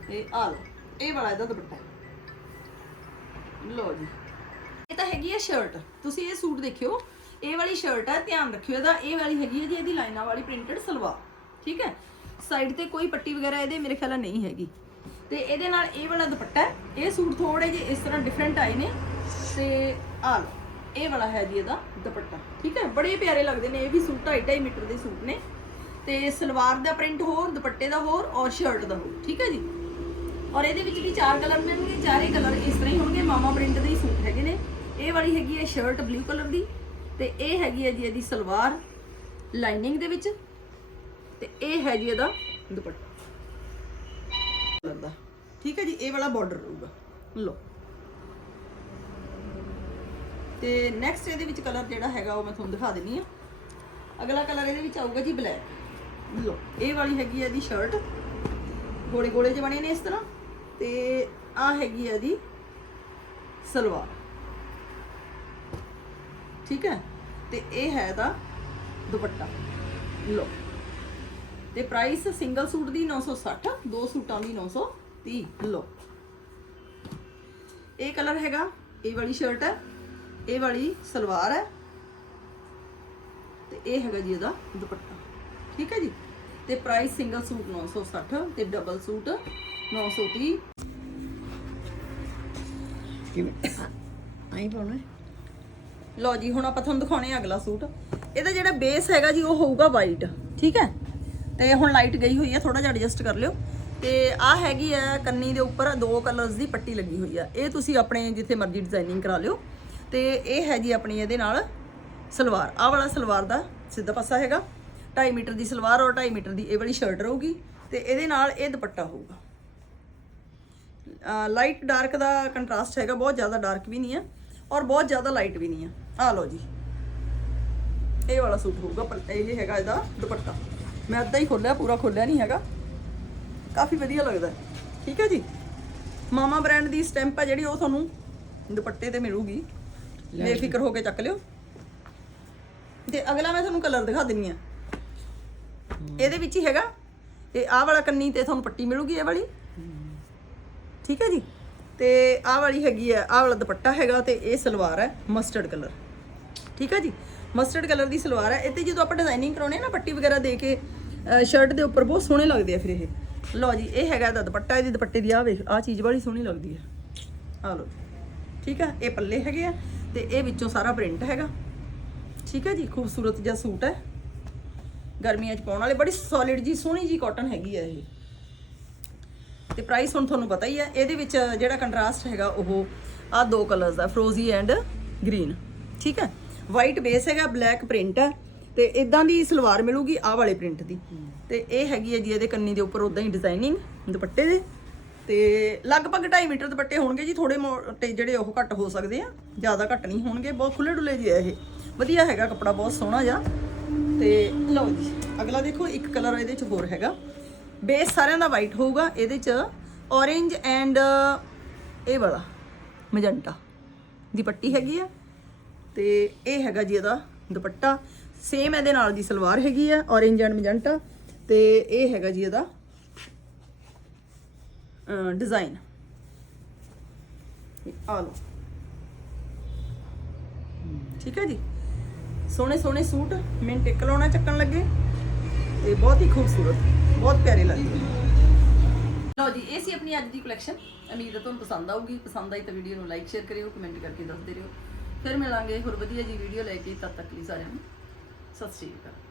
A: ਇਹ ਆ ਲਓ ਇਹ ਵਾਲਾ ਇਹਦਾ ਦੁਪੱਟਾ ਹੈ ਲਓ ਜੀ। ਇਹ ਤਾਂ ਹੈਗੀ ਹੈ ਸ਼ਰਟ ਤੁਸੀਂ ਇਹ ਸੂਟ ਦੇਖਿਓ, ਇਹ ਵਾਲੀ ਸ਼ਰਟ ਹੈ ਧਿਆਨ ਰੱਖਿਓ ਇਹਦਾ, ਇਹ ਵਾਲੀ ਹੈਗੀ ਹੈ ਜੀ, ਇਹਦੀ ਲਾਈਨਾਂ ਵਾਲੀ ਪ੍ਰਿੰਟਡ ਸਲਵਾਰ, ਠੀਕ ਹੈ? ਸਾਈਡ ਤੇ ਕੋਈ ਪੱਟੀ ਵਗੈਰਾ ਇਹਦੇ ਮੇਰੇ ਖਿਆਲ ਨਾਲ ਨਹੀਂ ਹੈਗੀ। ਤੇ ਇਹਦੇ ਨਾਲ ਇਹ ਵਾਲਾ ਦੁਪੱਟਾ ਇਹ ਸੂਟ ਥੋੜੇ ਜਿਹੇ ਇਸ ਤਰ੍ਹਾਂ ਡਿਫਰੈਂਟ ਆਏ ਨੇ। ਤੇ ਆ ਲਓ, ਇਹ ਵਾਲਾ ਹੈ ਜੀ ਇਹਦਾ ਦੁਪੱਟਾ, ਠੀਕ ਹੈ? ਬੜੇ ਪਿਆਰੇ ਲੱਗਦੇ ਨੇ, ਇਹ ਵੀ ਸੂਟ 2.5 ਮੀਟਰ ਦੇ ਸੂਟ ਨੇ। ਤੇ ਸਲਵਾਰ ਦਾ ਪ੍ਰਿੰਟ ਹੋਰ, ਦੁਪੱਟੇ ਦਾ ਹੋਰ ਔਰ ਸ਼ਰਟ ਦਾ ਹੋਰ, ਠੀਕ ਹੈ ਜੀ? ਔਰ ਇਹਦੇ ਵਿੱਚ ਵੀ ਚਾਰ ਕਲਰ ਮਿਲਣਗੇ, ਚਾਰੇ ਕਲਰ ਇਸ ਤਰ੍ਹਾਂ ਹੀ ਹੋਣਗੇ, ਮਾਮਾ ਪ੍ਰਿੰਟ ਦੇ ਹੀ ਸੂਟ ਹੈਗੇ ਨੇ। ਇਹ ਵਾਲੀ ਹੈਗੀ ਹੈ ਸ਼ਰਟ ਬਲੂ ਕਲਰ ਦੀ ਤੇ ਇਹ ਹੈਗੀ ਹੈ ਜੀ ਇਹਦੀ ਸਲਵਾਰ ਲਾਈਨਿੰਗ ਦੇ ਵਿੱਚ ਤੇ ਇਹ ਹੈ ਜੀ ਇਹਦਾ ਦੁਪੱਟਾ। ਦਾ ਠੀਕ ਹੈ ਜੀ, ਇਹ ਵਾਲਾ ਬਾਰਡਰ ਰਹੂਗਾ। ਲਓ। ਤੇ ਨੈਕਸਟ ਇਹਦੇ ਵਿੱਚ ਕਲਰ ਜਿਹੜਾ ਹੈਗਾ ਉਹ ਮੈਂ ਤੁਹਾਨੂੰ ਦਿਖਾ ਦਿੰਨੀ ਆ। ਅਗਲਾ ਕਲਰ ਇਹਦੇ ਵਿੱਚ ਆਊਗਾ ਜੀ ਬਲੈਕ ਲਓ, ਇਹ ਵਾਲੀ ਹੈਗੀ ਹੈ ਇਹਦੀ ਸ਼ਰਟ ਗੋਲੇ ਗੋਲੇ ਜਿਹੇ ਬਣੇ ਨੇ ਇਸ ਤਰ੍ਹਾਂ। ਤੇ ਆ ਹੈਗੀ ਹੈ ਇਹਦੀ ਸਲਵਾਰ। ਠੀਕ ਹੈ? ਤੇ ਇਹ ਹੈ ਇਹਦਾ ਦੁਪੱਟਾ। ਲਓ। ਤੇ ਪ੍ਰਾਈਸ ਸਿੰਗਲ ਸੂਟ ਦੀ 960 ਦੋ ਸੂਟਾਂ ਦੀ 930 ਲਓ। ਇਹ ਕਲਰ ਹੈਗਾ, ਇਹ ਵਾਲੀ ਸ਼ਰਟ ਹੈ, ਇਹ ਵਾਲੀ ਸਲਵਾਰ ਹੈ। ਤੇ ਇਹ ਹੈਗਾ ਜੀ ਇਹਦਾ ਦੁਪੱਟਾ। ਠੀਕ ਹੈ ਜੀ? ਤੇ ਪ੍ਰਾਈਸ ਸਿੰਗਲ ਸੂਟ 960 ਤੇ ਡਬਲ ਸੂਟ 930
B: ਕਿਵੇਂ? ਆਈ ਪਾਉਣਾ
A: ਲਓ ਜੀ ਹੁਣ ਆਪਾਂ ਤੁਹਾਨੂੰ ਦਿਖਾਉਣੇ ਆ ਅਗਲਾ ਸੂਟ। ਇਹਦਾ ਜਿਹੜਾ ਬੇਸ ਹੈਗਾ ਜੀ ਉਹ ਹੋਊਗਾ ਵਾਈਟ ਠੀਕ ਹੈ? ਤੇ ਹੁਣ ਲਾਈਟ ਗਈ ਹੋਈ ਹੈ ਥੋੜਾ ਜਿਹਾ ਐਡਜਸਟ ਕਰ ਲਿਓ। ਤੇ ਆ ਹੈਗੀ ਹੈ ਕੰਨੀ ਦੇ ਉੱਪਰ ਦੋ ਕਲਰਸ ਦੀ ਪੱਟੀ ਲੱਗੀ ਹੋਈ ਆ। ਇਹ ਤੁਸੀਂ ਆਪਣੇ ਜਿੱਥੇ ਮਰਜ਼ੀ ਡਿਜ਼ਾਈਨਿੰਗ ਕਰਾ ਲਿਓ। ਤੇ ਇਹ ਹੈ ਜੀ ਆਪਣੀ ਇਹਦੇ ਨਾਲ ਸਲਵਾਰ। ਆਹ ਵਾਲਾ ਸਲਵਾਰ ਦਾ ਸਿੱਧਾ ਪਾਸਾ ਹੈਗਾ। 2.5 ਮੀਟਰ ਦੀ ਸਲਵਾਰ ਔਰ 2.5 ਮੀਟਰ ਦੀ ਇਹ ਵਾਲੀ ਸ਼ਰਟ ਰਹੂਗੀ। ਤੇ ਇਹਦੇ ਨਾਲ ਇਹ ਦੁਪੱਟਾ ਹੋਊਗਾ। ਲਾਈਟ ਡਾਰਕ ਦਾ ਕੰਟਰਾਸਟ ਹੈਗਾ ਬਹੁਤ ਜ਼ਿਆਦਾ ਡਾਰਕ ਵੀ ਨਹੀਂ ਹੈ ਔਰ ਬਹੁਤ ਜ਼ਿਆਦਾ ਲਾਈਟ ਵੀ ਨਹੀਂ ਹੈ। ਆ ਲਓ ਜੀ। ਇਹ ਵਾਲਾ ਸੂਟ ਹੋਊਗਾ ਪਰ ਇਹ ਹੈਗਾ ਇਹਦਾ ਦੁਪੱਟਾ। ਮੈਂ ਅੱਧਾ ਹੀ ਖੋਲਿਆ ਪੂਰਾ ਖੋਲਿਆ ਨਹੀਂ ਹੈਗਾ। ਕਾਫੀ ਵਧੀਆ ਲੱਗਦਾ। ਠੀਕ ਹੈ ਜੀ? ਮਾਮਾ ਬ੍ਰਾਂਡ ਦੀ ਸਟੈਂਪ ਹੈ ਜਿਹੜੀ ਉਹ ਤੁਹਾਨੂੰ ਦੁਪੱਟੇ ਤੇ ਮਿਲੂਗੀ। ਬੇਫਿਕਰ ਹੋ ਕੇ ਚੱਕ ਲਿਓ। ਤੇ ਅਗਲਾ ਮੈਂ ਤੁਹਾਨੂੰ ਕਲਰ ਦਿਖਾ ਦਿੰਨੀ ਆ ਇਹਦੇ ਵਿੱਚ ਹੀ ਹੈਗਾ। ਤੇ ਆਹ ਵਾਲਾ ਕੰਨੀ ਤੇ ਤੁਹਾਨੂੰ ਪੱਟੀ ਮਿਲੂਗੀ ਇਹ ਵਾਲੀ। ਠੀਕ ਹੈ ਜੀ? ਤੇ ਆਹ ਵਾਲੀ ਹੈਗੀ ਹੈ ਆਹ ਵਾਲਾ ਦੁਪੱਟਾ ਹੈਗਾ ਤੇ ਇਹ ਸਲਵਾਰ ਹੈ ਮਸਟਰਡ ਕਲਰ ਠੀਕ ਹੈ ਜੀ? ਮਸਟਰਡ ਕਲਰ ਦੀ ਸਲਵਾਰ ਹੈ। ਇਹ ਤੇ ਜਦੋਂ ਆਪਾਂ ਡਿਜ਼ਾਈਨਿੰਗ ਕਰਾਉਣੇ ਆ ਨਾ, ਪੱਟੀ ਵਗੈਰਾ ਦੇ ਕੇ ਸ਼ਰਟ ਦੇ ਉੱਪਰ ਬਹੁਤ ਸੋਹਣੇ ਲੱਗਦੇ ਆ ਫਿਰ ਇਹ। ਲਓ ਜੀ, ਇਹ ਹੈਗਾ ਇਹਦਾ ਦੁਪੱਟਾ, ਇਹਦੀ ਦੁਪੱਟੇ ਦੀ ਆ ਵੇਖ ਆ ਚੀਜ਼ ਬੜੀ ਸੋਹਣੀ ਲੱਗਦੀ ਹੈ। ਆ ਲਓ ਠੀਕ ਆ ਇਹ ਪੱਲੇ ਹੈਗੇ ਆ ਤੇ ਇਹ ਵਿੱਚੋਂ ਸਾਰਾ ਪ੍ਰਿੰਟ ਹੈਗਾ। ਠੀਕ ਹੈ ਜੀ? ਖੂਬਸੂਰਤ ਜਿਹਾ ਸੂਟ ਹੈ। ਗਰਮੀਆਂ 'ਚ ਪਾਉਣ ਵਾਲੇ, ਬੜੀ ਸੋਲਿਡ ਜੀ ਸੋਹਣੀ ਜੀ ਕਾਟਨ ਹੈਗੀ ਆ ਇਹ। ਤੇ ਪ੍ਰਾਈਸ ਹੁਣ ਤੁਹਾਨੂੰ ਪਤਾ ਹੀ ਹੈ ਇਹਦੇ ਵਿੱਚ ਜਿਹੜਾ ਕੰਟਰਾਸਟ ਹੈਗਾ ਉਹ ਆ ਦੋ ਕਲਰਸ ਦਾ ਫਰੋਜ਼ੀ ਐਂਡ ਗ੍ਰੀਨ ਠੀਕ ਹੈ? ਵਾਈਟ ਬੇਸ ਹੈਗਾ ਬਲੈਕ ਪ੍ਰਿੰਟ ਹੈ, ਤੇ ਇਦਾਂ ਦੀ ਸਲਵਾਰ ਮਿਲੂਗੀ ਆਹ ਵਾਲੇ ਪ੍ਰਿੰਟ ਦੀ। ਤੇ ਇਹ ਹੈਗੀ ਹੈ ਜੀ ਇਹਦੇ ਕੰਨੀ ਦੇ ਉੱਪਰ ਉਦਾਂ ਹੀ ਡਿਜ਼ਾਈਨਿੰਗ ਦੁਪੱਟੇ ਦੇ। ਤੇ ਲਗਭਗ 2.5 ਮੀਟਰ ਦੁਪੱਟੇ ਹੋਣਗੇ ਜੀ ਥੋੜੇ ਮੋਟੇ ਜਿਹੜੇ ਉਹ ਘੱਟ ਹੋ ਸਕਦੇ ਆ, ਜ਼ਿਆਦਾ ਘੱਟ ਨਹੀਂ ਹੋਣਗੇ, ਬਹੁਤ ਖੁੱਲੇ ਡੁੱਲੇ ਜੀ ਆ ਇਹ। ਵਧੀਆ ਹੈਗਾ ਕੱਪੜਾ, ਬਹੁਤ ਸੋਹਣਾ ਜਿਹਾ। ਤੇ ਲਓ ਜੀ, ਅਗਲਾ ਦੇਖੋ, ਇੱਕ ਕਲਰ ਇਹਦੇ ਚ ਹੋਰ ਹੈਗਾ। ਬੇਸ ਸਾਰਿਆਂ ਦਾ ਵਾਈਟ ਹੋਊਗਾ, ਇਹਦੇ ਚ orange ਐਂਡ ਇਹ ਵਾਲਾ ਮਜੰਟਾ ਦੀ ਪੱਟੀ ਹੈਗੀ ਆ ਤੇ ਇਹ ਹੈਗਾ ਜੀ ਇਹਦਾ ਦੁਪੱਟਾ। ਸੇਮ ਇਹਦੇ ਨਾਲ ਦੀ ਸਲਵਾਰ ਹੈਗੀ ਆ, orange ਐਂਡ ਮਜੰਟਾ ਤੇ ਇਹ ਹੈਗਾ ਜੀ ਇਹਦਾ ਡਿਜ਼ਾਈਨ ਆ ਲਓ। ਠੀਕ ਹੈ ਜੀ? ਸੋਹਣੇ ਸੋਹਣੇ ਸੂਟ, ਮਿੰਟ ਇੱਕ ਲਾਉਣਾ ਚੱਕਣ ਲੱਗੇ। ਤੇ ਬਹੁਤ ਹੀ ਖੂਬਸੂਰਤ, ਬਹੁਤ ਪਿਆਰੇ ਲੱਗਦੇ ਲਓ ਜੀ, ਇਹ ਸੀ ਆਪਣੀ ਅੱਜ ਦੀ ਕਲੈਕਸ਼ਨ ਉਮੀਦ ਹੈ ਤੁਹਾਨੂੰ ਪਸੰਦ ਆਊਗੀ। ਪਸੰਦ ਆਈ ਤਾਂ ਵੀਡੀਓ ਨੂੰ ਲਾਈਕ ਸ਼ੇਅਰ ਕਰਿਓ ਕਮੈਂਟ ਕਰਕੇ ਦੱਸਦੇ ਰਹੋ। ਫਿਰ ਮਿਲਾਂਗੇ ਹੋਰ ਵਧੀਆ ਜੀ ਵੀਡੀਓ ਲੈ ਕੇ। ਤਦ ਤੱਕ ਲਈ ਸਾਰਿਆਂ ਨੂੰ, ਸਤਿ ਸ਼੍ਰੀ ਅਕਾਲ।